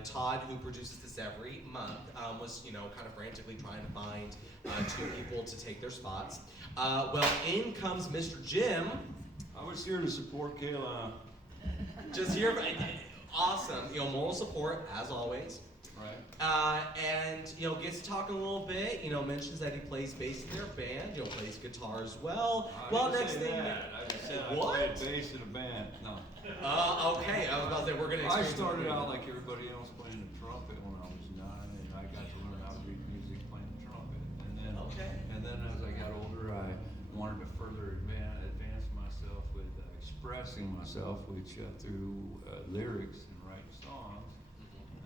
Todd, who produces this every month, was, kind of frantically trying to find 2 people to take their spots. Well, in comes Mr. Jim. I was here to support Kayla. Just here, awesome, moral support, as always. Right. And gets to talking a little bit. Mentions that he plays bass in their band. Plays guitar as well. I didn't say that. I just said What? I played bass in a band. No. Okay. I was about to say we're gonna. I experience started it. out like everybody else playing the trumpet when I was 9, and I got to learn how to read music playing the trumpet. And then as I got older, I wanted to further advance myself with expressing myself, which through lyrics and writing songs.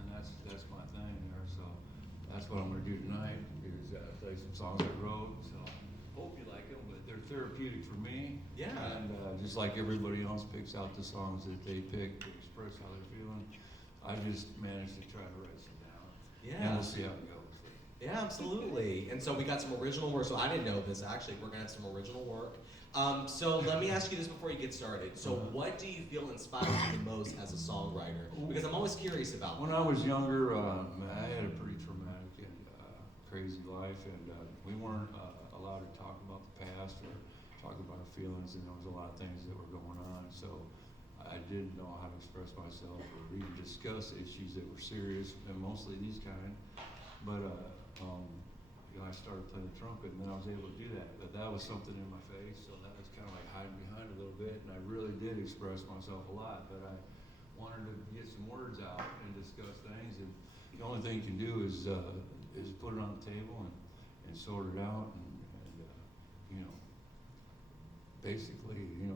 And that's my thing there. So that's what I'm gonna do tonight. Is play some songs I wrote. So hope you like them, but they're therapeutic for me. Yeah. And just like everybody else picks out the songs that they pick to express how they're feeling, I just managed to try to write some down. Yeah. And we'll see how it goes. Yeah, absolutely. And so we got some original work. So I didn't know this actually. We're gonna have some original work. So let me ask you this before you get started. So what do you feel inspires you the most as a songwriter? Because I'm always curious about When that. I was younger, I had a pretty traumatic and crazy life, and we weren't allowed to talk about the past or talk about our feelings, and there was a lot of things that were going on. So I didn't know how to express myself or even discuss issues that were serious, and mostly these kind. I started playing the trumpet, and then I was able to do that. But that was something in my face, so that was kind of like hiding behind a little bit, and I really did express myself a lot. But I wanted to get some words out and discuss things, and the only thing you can do is put it on the table and sort it out, and basically, you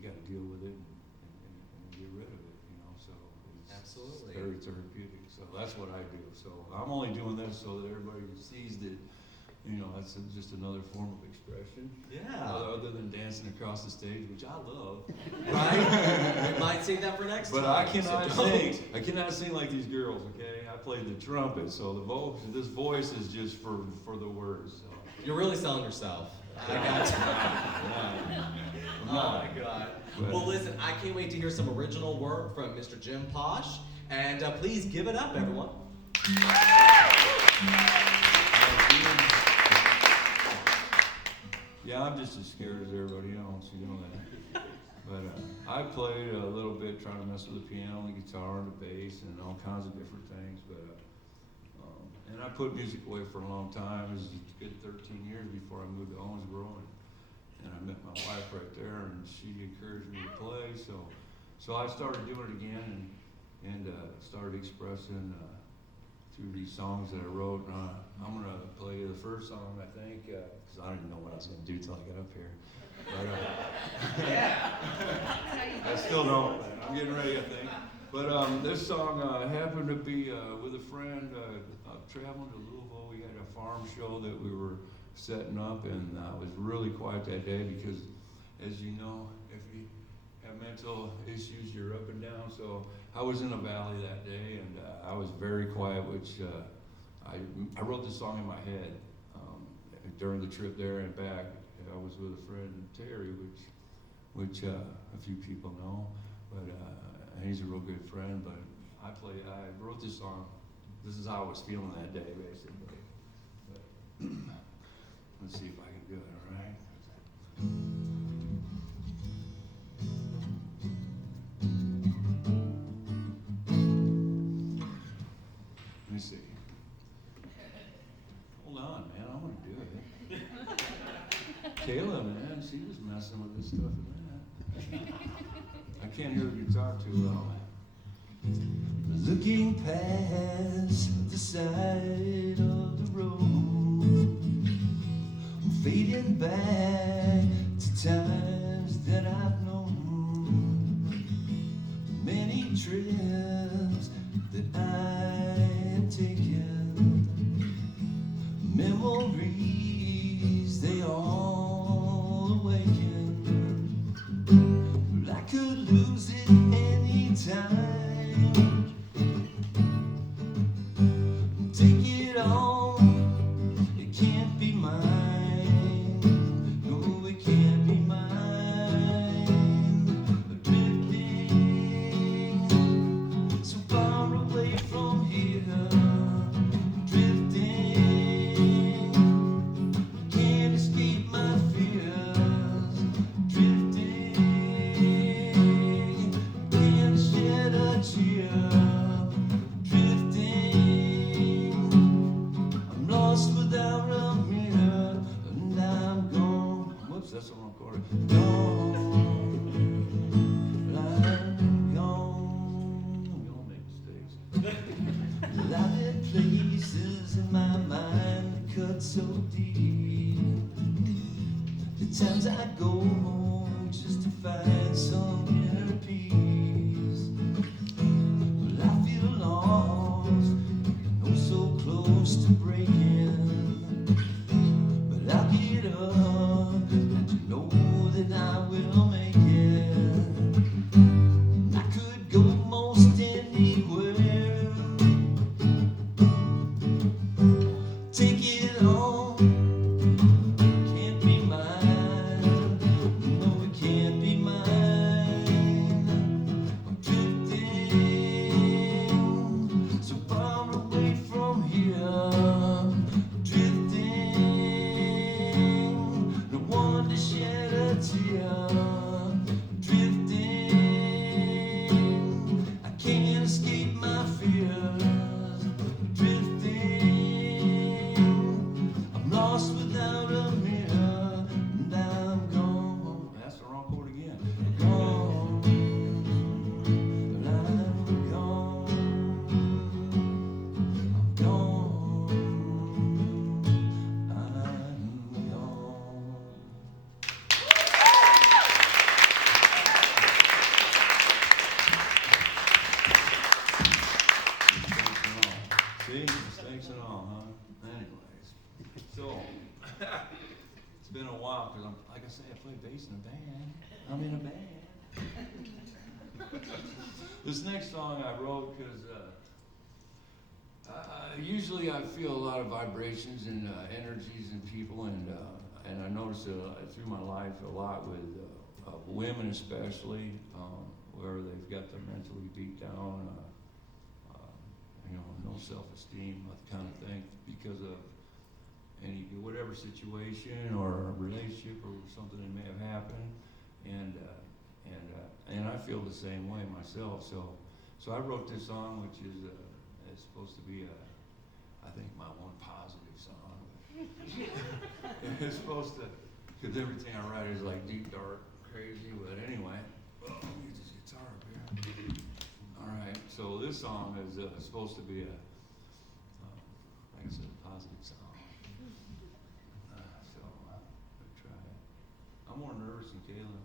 got to deal with it and get rid of it, so it's Absolutely. very therapeutic. So that's what I do. So I'm only doing this so that everybody sees that, that's just another form of expression. Yeah. Other than dancing across the stage, which I love. Right? We might save that for next But time. I cannot so sing. I cannot sing like these girls, okay? I play the trumpet, so this voice is just for the words. So. You're really selling yourself. I got you. Oh my God. Well, listen, I can't wait to hear some original work from Mr. Jim Posh. And please give it up, everyone. Yeah, I'm just as scared as everybody else, you know that. But I played a little bit trying to mess with the piano, the guitar, and the bass, and all kinds of different things. But and I put music away for a long time. It was a good 13 years before I moved to Owensboro, and I met my wife right there, and she encouraged me to play. So I started doing it again, and started expressing through these songs that I wrote. I'm gonna play you the first song, I think, because I didn't know what I was gonna do till I got up here. But I still don't. I'm getting ready, I think. But this song happened to be with a friend traveling to Louisville. We had a farm show that we were setting up, and it was really quiet that day because, as you know, if you have mental issues, you're up and down. So I was in a valley that day, and I was very quiet, which I wrote this song in my head during the trip there and back. I was with a friend, Terry, which a few people know, but he's a real good friend. But I wrote this song. This is how I was feeling that day, basically. But let's see if I can do it. All right. Let me see. Hold on, man. I want to do it. Kayla, man, she was messing with this stuff and that. I can't hear the guitar too well. Looking past the side of the road, fading back to times that I've known, many trips that I have taken, memories they all awaken. Well, I could lose it any time. Take it all, it can't be mine. No, it can't be mine. Drifting so far away from here. Drifting, can't escape my fears. Drifting, can't shed a tear. Without a mirror, and I'm gone. Whoops, that's the wrong chord. Gone, I'm gone. We all make mistakes. I've had places in my mind that cut so deep. The times I go just to find some inner peace. Well, I feel lost, oh so close to breaking. But I'll get up, and you know that I will make it. I could go most anywhere. Take it on, can't be mine. No, it can't be mine. I'm drifting so far away from here. See, mistakes and all, huh? Anyways, so it's been a while because I'm, like I say, I play bass in a band. I'm in a band. This next song I wrote because usually I feel a lot of vibrations and energies in people, and I notice through my life a lot with women especially, where they've got them mentally beat down. No self-esteem, that kind of thing, because of whatever situation or relationship or something that may have happened, and I feel the same way myself. So I wrote this song, which is it's supposed to be I think my one positive song. It's supposed to, because everything I write is like deep, dark, crazy. But anyway, get this guitar up here. All right, so this song is supposed to be like I said, a positive song. So we'll try it. I'm more nervous than Kayla.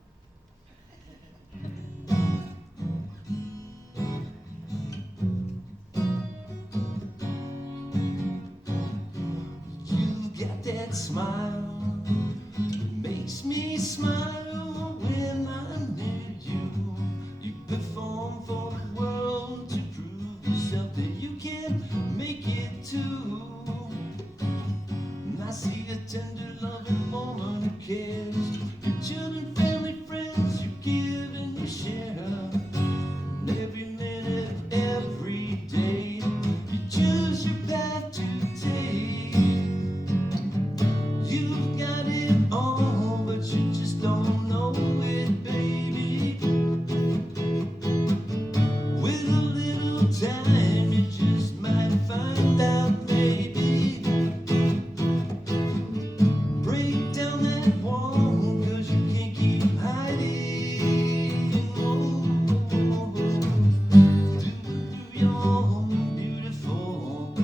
You got that smile, makes me smile when I'm near you. You perform for the world to prove yourself that you can make it too. And I see a tender, loving woman who cares. Your children, family, friends, you give and you share. And every minute, every day, you choose your path to take. You've got it all, but you just don't know it, baby. With a little time, you just might find out, maybe. Break down that wall, 'cause you can't keep hiding. Oh, you're beautiful,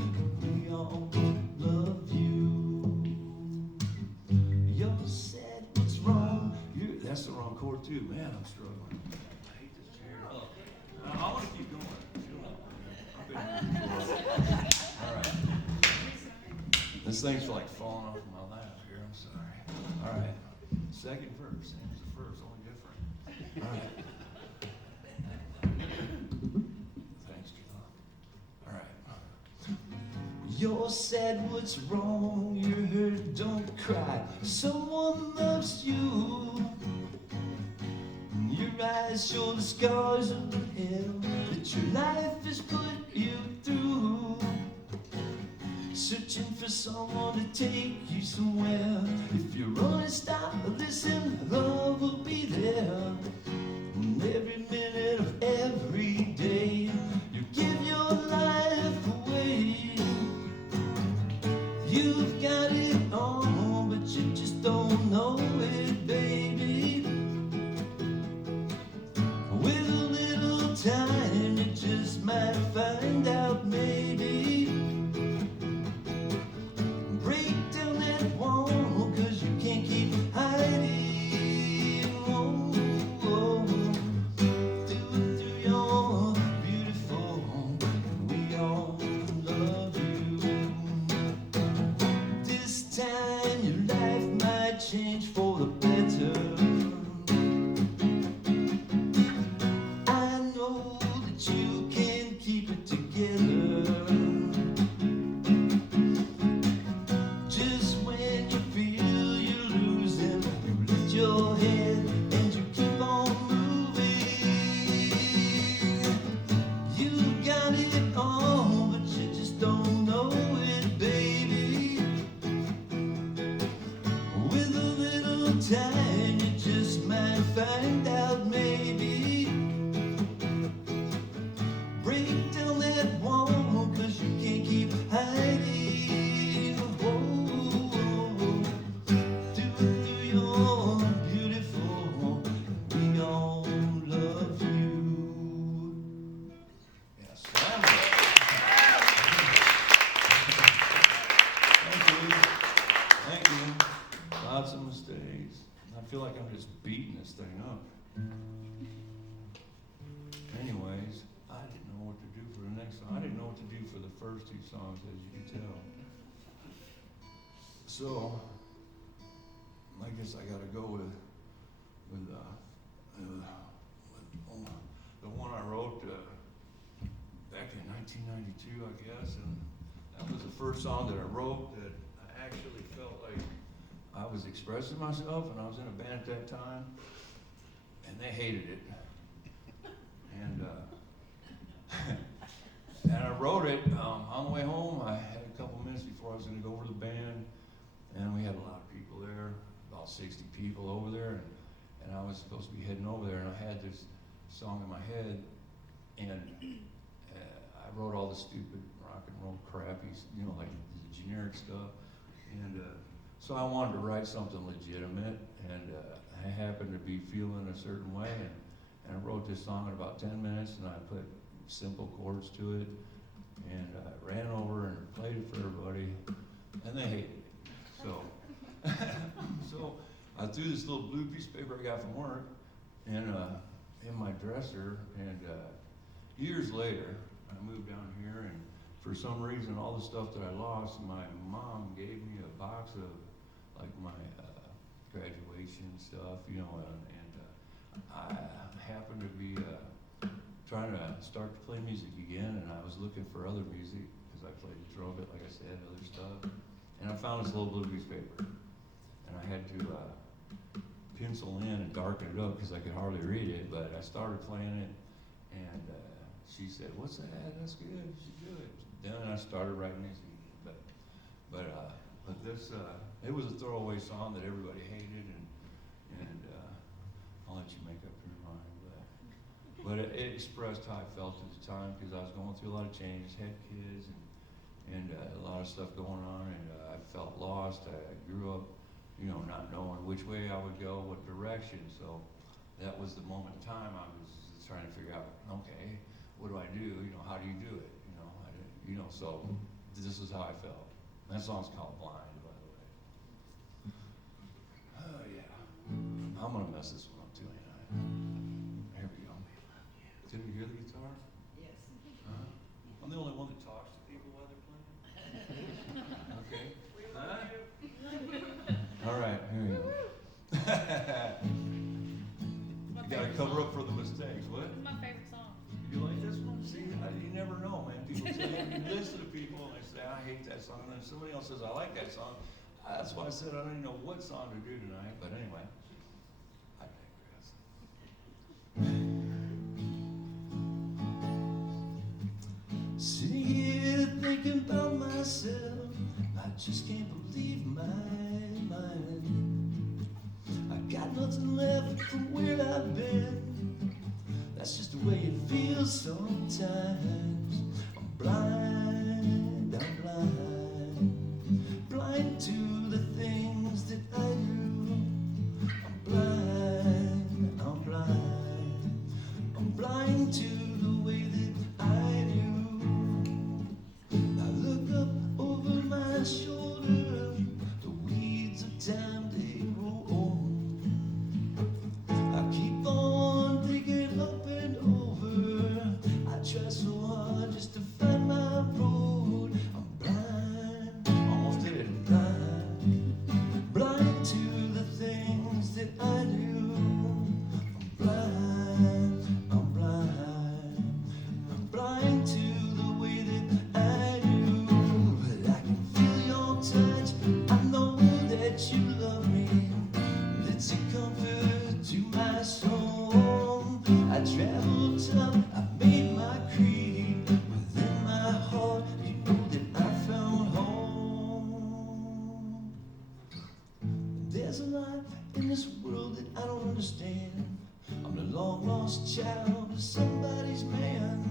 we all love you. You're sad, what's wrong? That's the wrong chord too, man, I'm struggling. I hate this chair. I want to keep going. I've been here before. All right. This thing's like falling off my lap here, I'm sorry. All right. Second verse, same as the first, only different. All right. Thanks, John. All right. You're sad, what's wrong? You're hurt, don't cry. Someone loves you. Your eyes show the scars of the hell that your life has put you through. Searching for someone to take you somewhere. If you're honest, stop, listen, love will be there. And every minute of every day, you give your life away. You've got it all, but you just don't know it, baby. With a little time, you just might find out, maybe. Break down that wall, 'cause you can't keep hiding. Oh, oh. Through you're beautiful, we all love you. This time your life might change for the better. I know that you can keep it together. Just when you feel you're losing, you lift your head and you keep on moving. You got it all, but you just don't know it, baby. With a little time, you just might find out, maybe. Break down that wall, 'cause you can't keep hiding. Oh, through you're beautiful, we all love you. Yes, Thank you. Thank you. Lots of mistakes. I feel like I'm just beating this thing up. Anyways, I didn't know what to do for the next song. I didn't know what to do for the first two songs, as you can tell. So, I guess I gotta go with the one I wrote back in 1992, I guess, and that was the first song that I wrote that I actually felt like I was expressing myself, and I was in a band at that time, and they hated it. And and I wrote it on the way home. I had a couple minutes before I was going to go over to the band, and we had a lot of people there, about 60 people over there, and I was supposed to be heading over there, and I had this song in my head, and I wrote all the stupid rock and roll crappy, like the generic stuff, and so I wanted to write something legitimate, and I happened to be feeling a certain way, and I wrote this song in about 10 minutes, and I put simple chords to it, and I ran over and played it for everybody, and they hated it. So, so I threw this little blue piece of paper I got from work in my dresser, and years later, I moved down here, and for some reason, all the stuff that I lost, my mom gave me a box of like my graduation stuff, and I happened to be trying to start to play music again, and I was looking for other music because I played the trumpet, like I said, other stuff, and I found this little blue piece of paper, and I had to pencil in and darken it up because I could hardly read it, but I started playing it, and she said, "What's that? That's good. You should do it." Then I started writing music, but this it was a throwaway song that everybody hated, and I'll let you make up your mind. But it expressed how I felt at the time because I was going through a lot of changes, had kids, and a lot of stuff going on, and I felt lost. I grew up, not knowing which way I would go, what direction. So that was the moment in time I was trying to figure out, okay, what do I do? How do you do it? So this is how I felt. That song's called Blind, by the way. Oh, yeah. I'm going to mess this one up too, ain't I? Here we go. Can you hear the guitar? Yes. I'm the only one that talks to people while they're playing? Okay. All right, here we go. You got to cover up for the mistakes. What? It's my favorite song. You like this one? See, you never know, man. People say, you listen to people and they say, I hate that song. And then somebody else says, I like that song. That's why I said I don't even know what song to do tonight. But anyway, I digress. Sitting here thinking about myself, I just can't believe my mind. I got nothing left from where I've been. That's just the way it feels sometimes. I'm blind, blind to the things that I do. I'm blind, I'm blind to the way that I do. I look up over my shoulder, the weeds of time they grow old. I keep on digging up and over. I try so hard just to find my road. I'm blind, almost did it, blind to the things that I do. I'm blind to the way that I do. But I can feel your touch, I know that you love me. It's a comfort to my soul. I traveled tough, I made my creed. Within my heart, you know that I found home. There's a lot in this world that I don't understand. I'm the long lost child of somebody's man.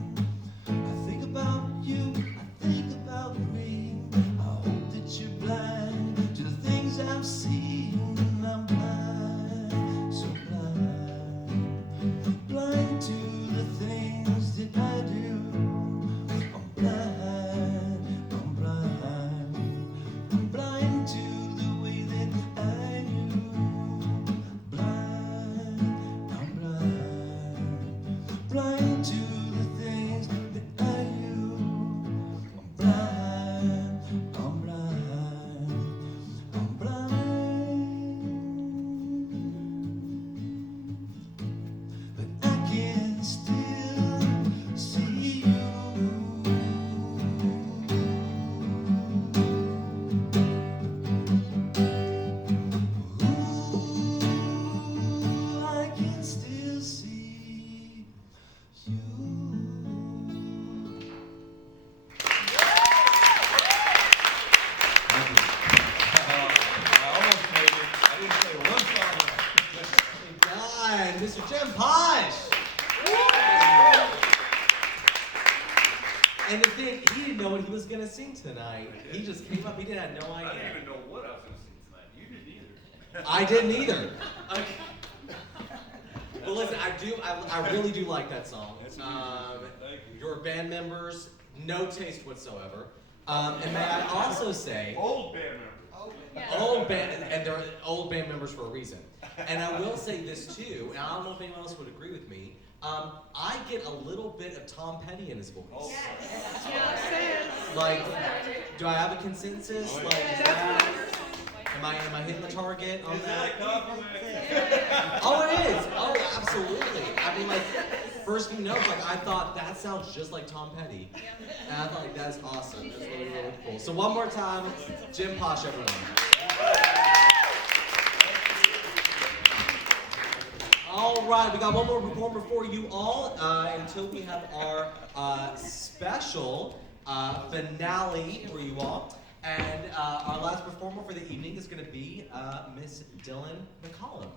I think about you, I think about me. I hope that you're blind to the things I've seen. I'm blind, so blind to the things that I do. I'm blind to the way that I do. Blind sing tonight. He just came up. He didn't have no idea. I didn't even know what I was going to sing tonight. You didn't either. I didn't either. Okay. Well, listen, I really do like that song. Thank you. Your band members, no taste whatsoever. And may I also say, Old band members. old band, and they're old band members for a reason. And I will say this too, and I don't know if anyone else would agree with me. I get a little bit of Tom Petty in his voice. Oh, Like, do I have a consensus? Oh, yeah. Like, is that, am I hitting the target on Is that? that a compliment? Oh, it is. Oh, absolutely. I mean, like, first thing you know, like, I thought that sounds just like Tom Petty. And I thought, like, that's awesome. That's really, really cool. So one more time, Jim Posh, everyone. All right, we got one more performer for you all until we have our special finale for you all. And our last performer for the evening is going to be Miss Dylan McCollum.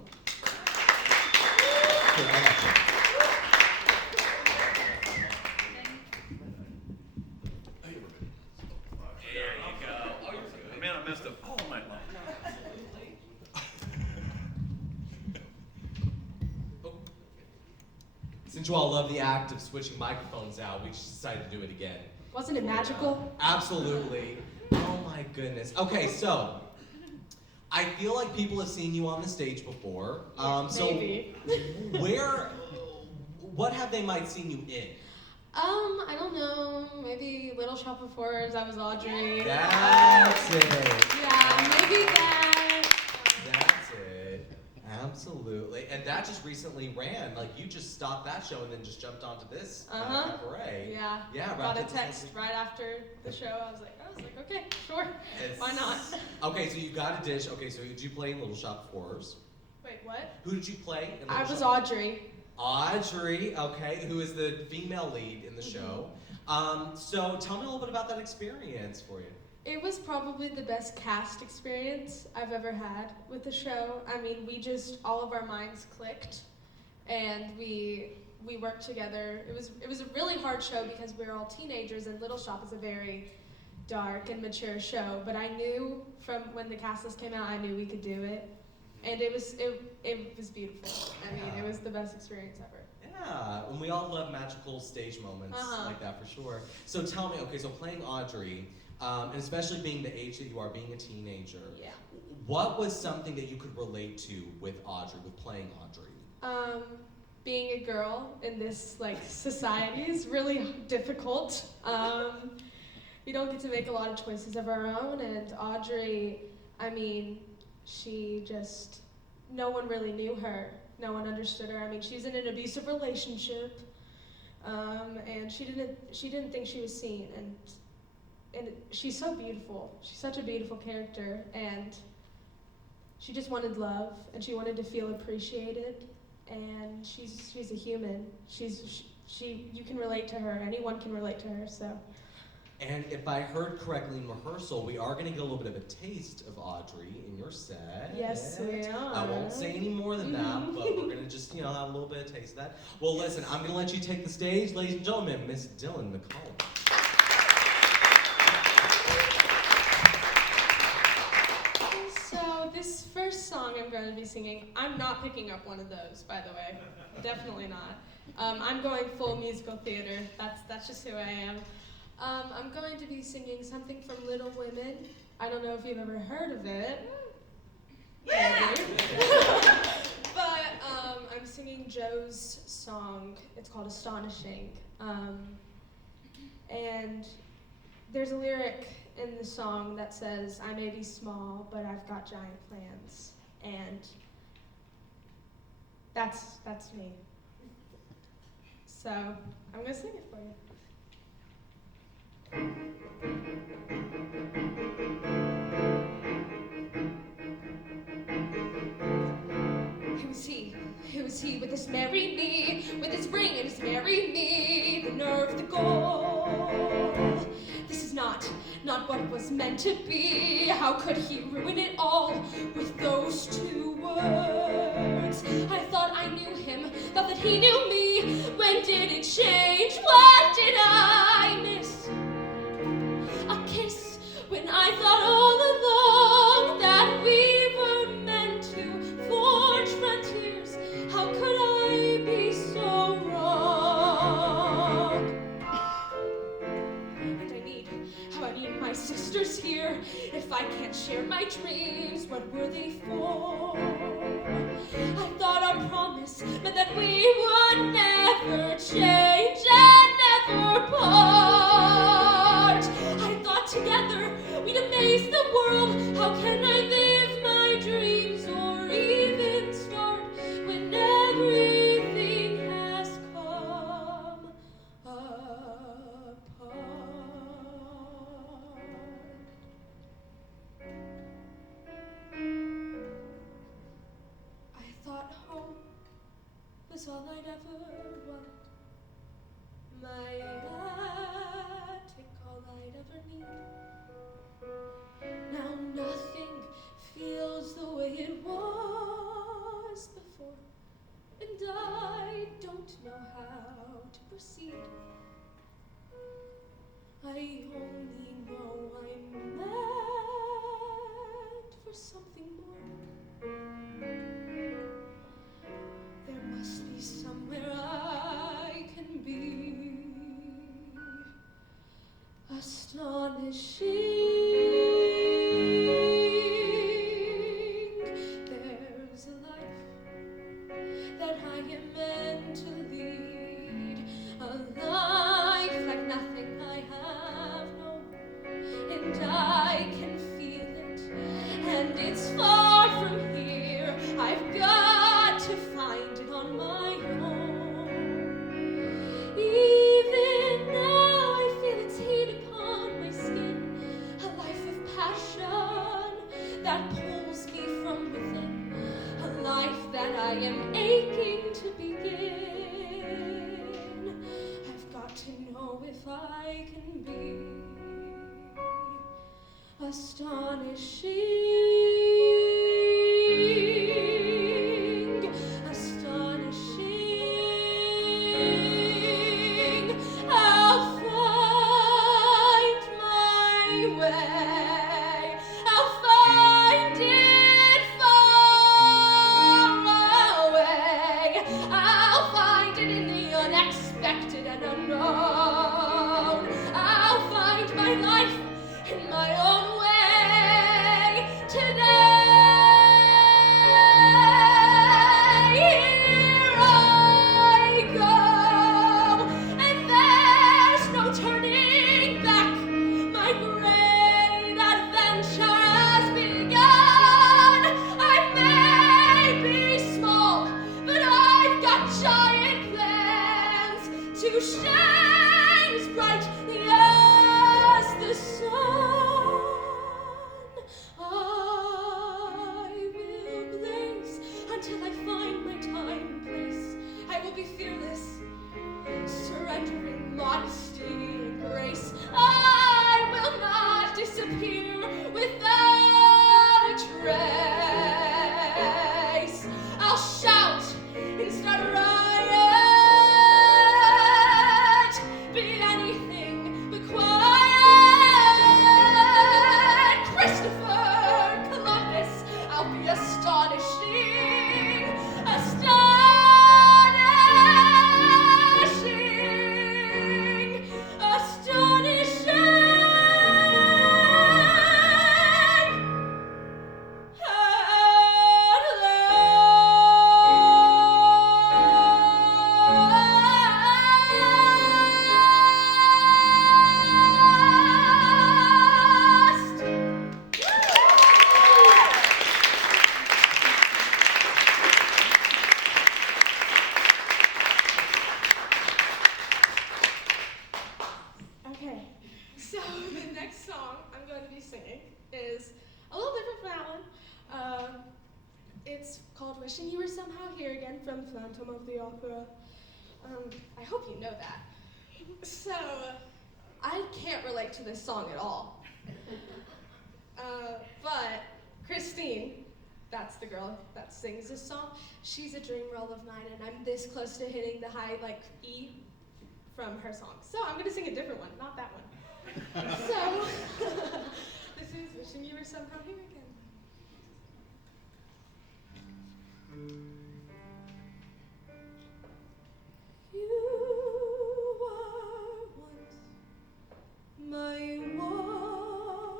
There you go. Man, I messed up all night long. Since you all love the act of switching microphones out, we just decided to do it again. Wasn't it magical? Absolutely. Oh my goodness. Okay, so I feel like people have seen you on the stage before. Maybe. What have they might seen you in? I don't know. Maybe Little Shop of Horrors. I was Audrey. That's it. Yeah, maybe that. That's it. Absolutely. And that just recently ran. Like, you just stopped that show and then just jumped onto this cabaret. Yeah. Yeah, Got wrapped a it text this- right after the show. I was like, okay, sure. Why not? Okay, so you got a dish. Okay, so who did you play in Little Shop of Horrors? Wait, what? Who did you play in Little I was Shop? Audrey. Audrey, okay, who is the female lead in the show. So tell me a little bit about that experience for you. It was probably the best cast experience I've ever had with the show. I mean, all of our minds clicked, and we worked together. It was a really hard show because we were all teenagers, and Little Shop is a very dark and mature show. But I knew from when the cast list came out, I knew we could do it, and it was beautiful. I mean, it was the best experience ever. Yeah, and we all love magical stage moments like that for sure. So tell me, okay, so playing Audrey, and especially being the age that you are, being a teenager, Yeah. what was something that you could relate to with Audrey, with playing Audrey? Being a girl in this society is really difficult. We don't get to make a lot of choices of our own, and Audrey, I mean, no one really knew her. No one understood her. I mean, she's in an abusive relationship, and she didn't think she was seen, and she's so beautiful. She's such a beautiful character, and she just wanted love, and she wanted to feel appreciated, and she's a human. You can relate to her. Anyone can relate to her. So. And if I heard correctly in rehearsal, we are going to get a little bit of a taste of Audrey in your set. Yes, we are. I won't say any more than that, but we're going to just, have a little bit of taste of that. Well, listen, I'm going to let you take the stage. Ladies and gentlemen, Miss Dylan McCollum. So this first song I'm going to be singing, I'm not picking up one of those, by the way. Definitely not. I'm going full musical theater. That's just who I am. I'm going to be singing something from Little Women. I don't know if you've ever heard of it. Yeah. But I'm singing Joe's song. It's called Astonishing. And there's a lyric in the song that says, I may be small, but I've got giant plans. And that's me. So I'm going to sing it for you. Who is he with his marry me, with his ring and his marry me, the nerve, the gall. This is not what it was meant to be. How could he ruin it all with those two words? I thought I knew him, thought that he knew me. When did it change? What did I miss? A sisters here. If I can't share my dreams, what were they for? I thought our promise meant that we would never change and never part. I thought together we'd amaze the world. How can I live my dreams or even start when everything has come apart? I thought home was all I'd ever want. My attic, all I'd ever need. Now nothing feels the way it was before, and I don't know how to proceed. I only know I'm meant for something more. There must be somewhere I can be astonishing. There's a life that I am meant to lead, a life like nothing I have known, and I can feel it, and it's far from here. I've got to find it on my own. Even now I feel its heat upon my skin, a life of passion that pulls me from within, a life that I am aching to begin. I've got to know if I can be astonishing, astonishing. I'll find my way. I'll find it far away. I'll find it in the unexpected and unknown. I'll find my life in my own way today. Here I go, and there's no turning back. My great adventure has begun. I may be small, but I've got giant plans to shine as brightly as the sun. I will blaze until I find my time and place. I will be fearless, surrendering modesty and grace. I will not disappear without a trace. I'll shout and start a riot, be anything but quiet. Christopher Columbus, I'll be astonishing, astonishing, astonishing. Okay, so the next song I'm going to be singing is a little different from that one. It's called Wishing You Were Somehow Here Again from Phantom of the Opera. I hope you know that. So, I can't relate to this song at all. But Christine, that's the girl that sings this song, she's a dream role of mine, and I'm this close to hitting the high, like, E from her song. So I'm gonna sing a different one, not that one. So, this is Wishing You Were Somehow Here Again. You were once my one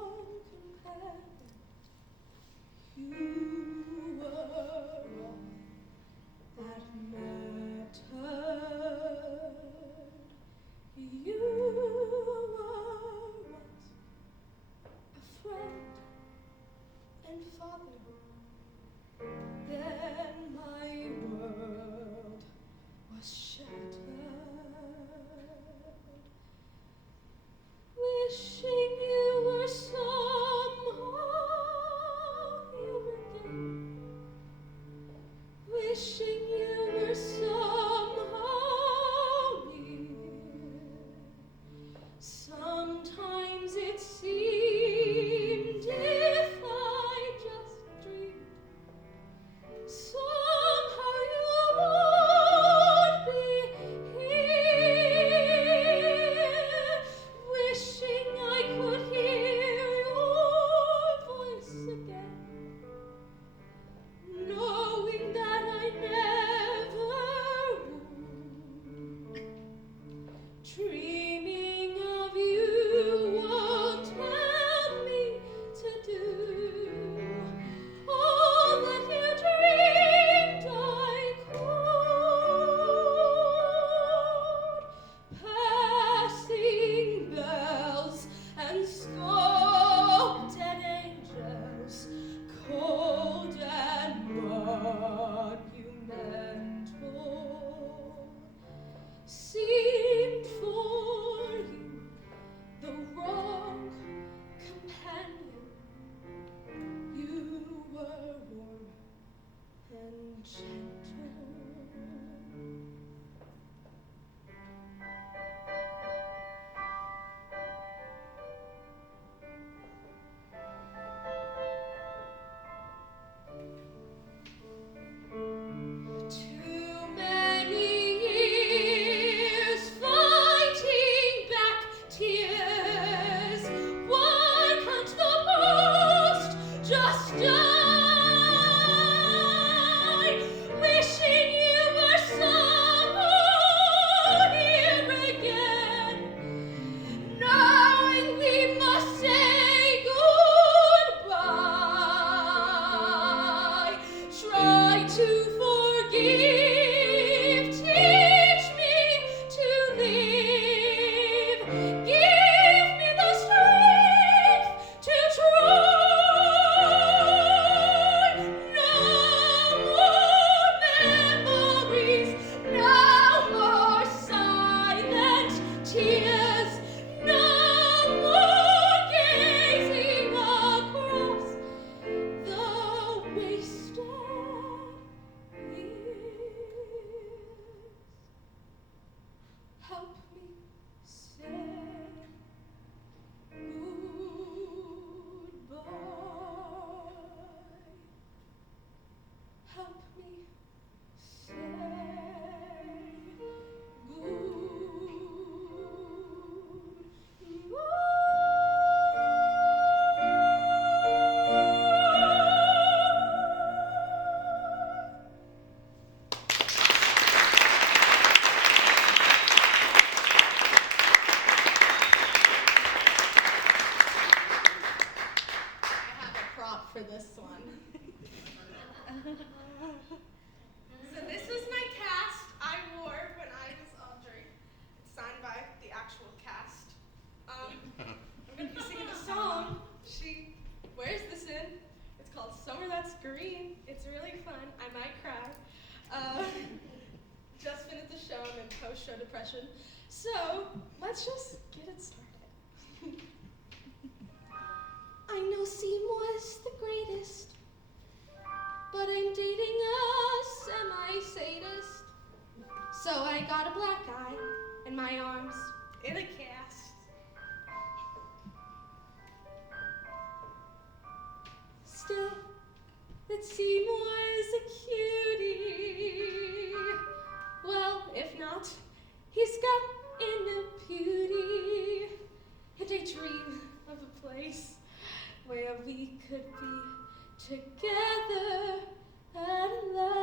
for this one. So this is my cast I wore when I was Audrey. It's signed by the actual cast. I'm gonna be singing a song she wears this in. It's called Summer That's Green. It's really fun. I might cry. Just finished the show. I'm in post-show depression. So let's just get it started. I know Seymour's the greatest, but I'm dating a semi-sadist. So I got a black eye and my arms in a cast. Still, that Seymour's a cutie. Well, if not, he's got inner beauty. And I dream of a place where we could be together at last.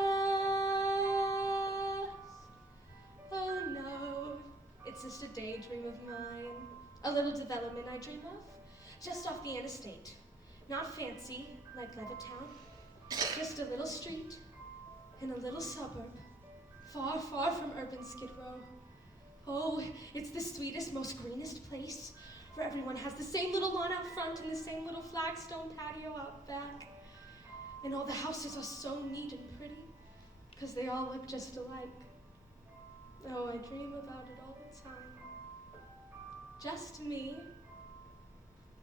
Oh no, it's just a daydream of mine. A little development I dream of, just off the interstate. Not fancy, like Levittown, just a little street in a little suburb, far, far from urban Skid Row. Oh, it's the sweetest, most greenest place, where everyone has the same little lawn out front and the same little flagstone patio out back. And all the houses are so neat and pretty, because they all look just alike. Oh, I dream about it all the time. Just me,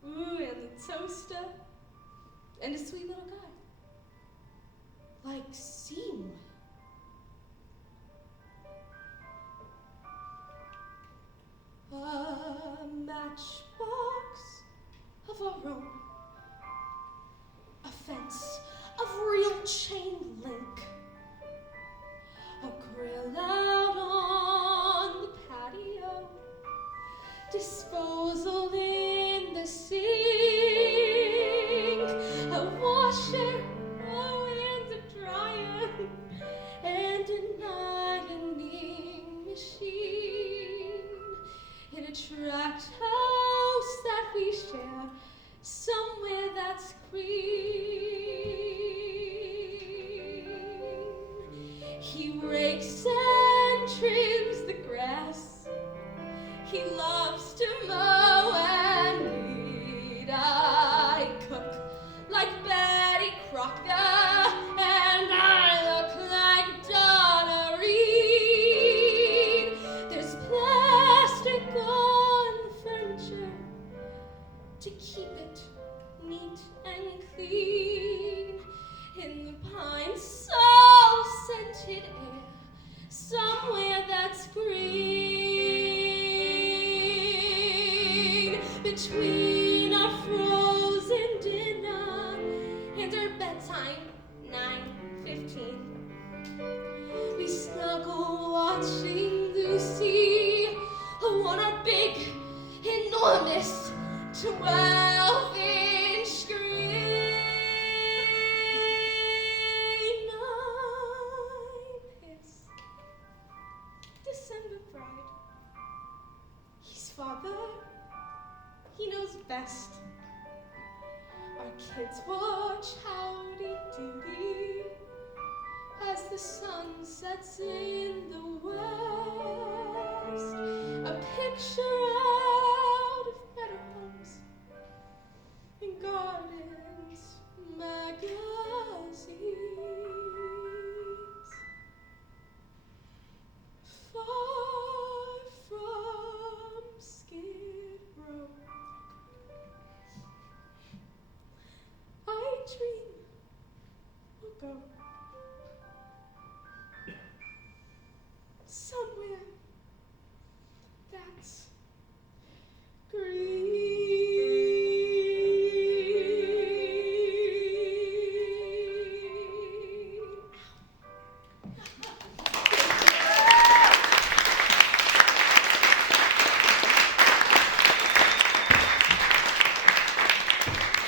ooh, and the toaster, and a sweet little guy, like Seymour. A matchbox of our own, a fence of real chain link, a grill out on the patio, disposal in the sink, a washer, oh, and a dryer, and an ironing machine, in a tract house that we share, somewhere that's green. He rakes and trims the grass. He loves to mow and weed. I cook like Betty Crocker, and I look like Donna Reed. There's plastic on the furniture to keep it neat and clean. In the pine salt-scented air, somewhere that's green. Between our frozen dinner and our bedtime, 9:15, we snuggle watching Lucy on our big, enormous 12-inch screen. I'm his December bride. He's father. He knows best. Our kids watch Howdy Doody as the sun sets in the west. A picture out of better homes and gardens, magazines. Far from Skid Row, I dream we'll go somewhere that's green.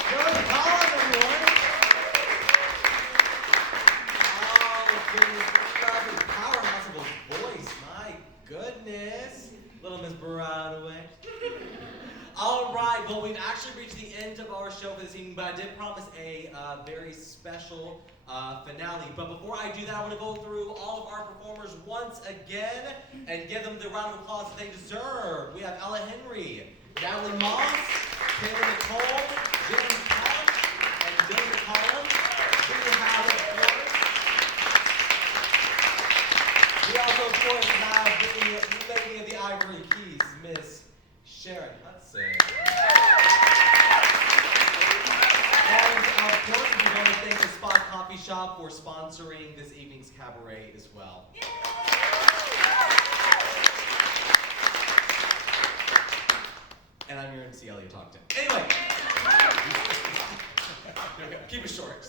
Good call, everyone. our show for this evening, but I did promise a very special finale. But before I do that, I want to go through all of our performers once again and give them the round of applause that they deserve. We have Ella Henry, Natalie Moss, Taylor Nicole, James Couch, and David Collins. We have, of course, of course, have the Lady of the Ivory Keys, Miss Sharon Hudson. And of course, we want to thank the Spot Coffee Shop for sponsoring this evening's cabaret as well. And I'm your MC, Elliot Talkton. Anyway. Keep it short.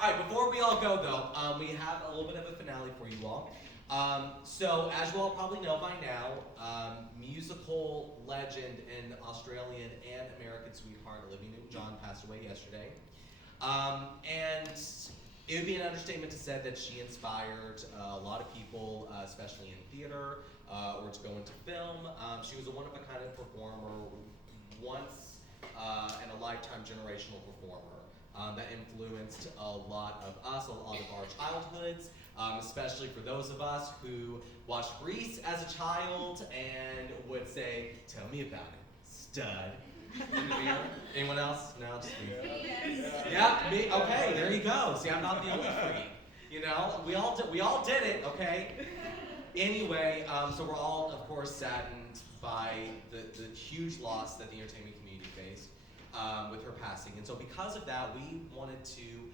All right, before we all go though, we have a little bit of a finale for you all. So, as you all probably know by now, musical legend and Australian and American sweetheart Olivia Newton-John passed away yesterday. And it would be an understatement to say that she inspired a lot of people, especially in theater, or to go into film. She was a one-of-a-kind performer, once in a lifetime generational performer that influenced a lot of us, a lot of our childhoods. Especially for those of us who watched Grease as a child and would say, "Tell me about it, stud." Anyone else? No, just me. Yes. Yeah, me. Okay, there you go. See, I'm not the only freak. You know, we all did it. Okay. Anyway, so we're all, of course, saddened by the huge loss that the entertainment community faced with her passing, and so because of that, we wanted to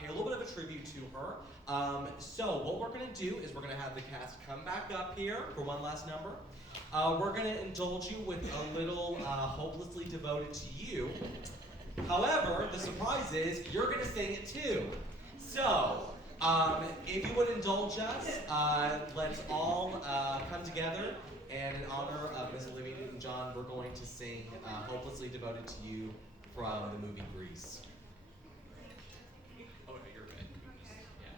pay a little bit of a tribute to her. So what we're going to do is we're going to have the cast come back up here for one last number. We're going to indulge you with a little Hopelessly Devoted to You. However, the surprise is you're going to sing it too. So, if you would indulge us, let's all come together, and in honor of Miss Olivia Newton-John, we're going to sing Hopelessly Devoted to You from the movie Grease. Oh, no, you're good. Yeah.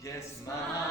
Yes, my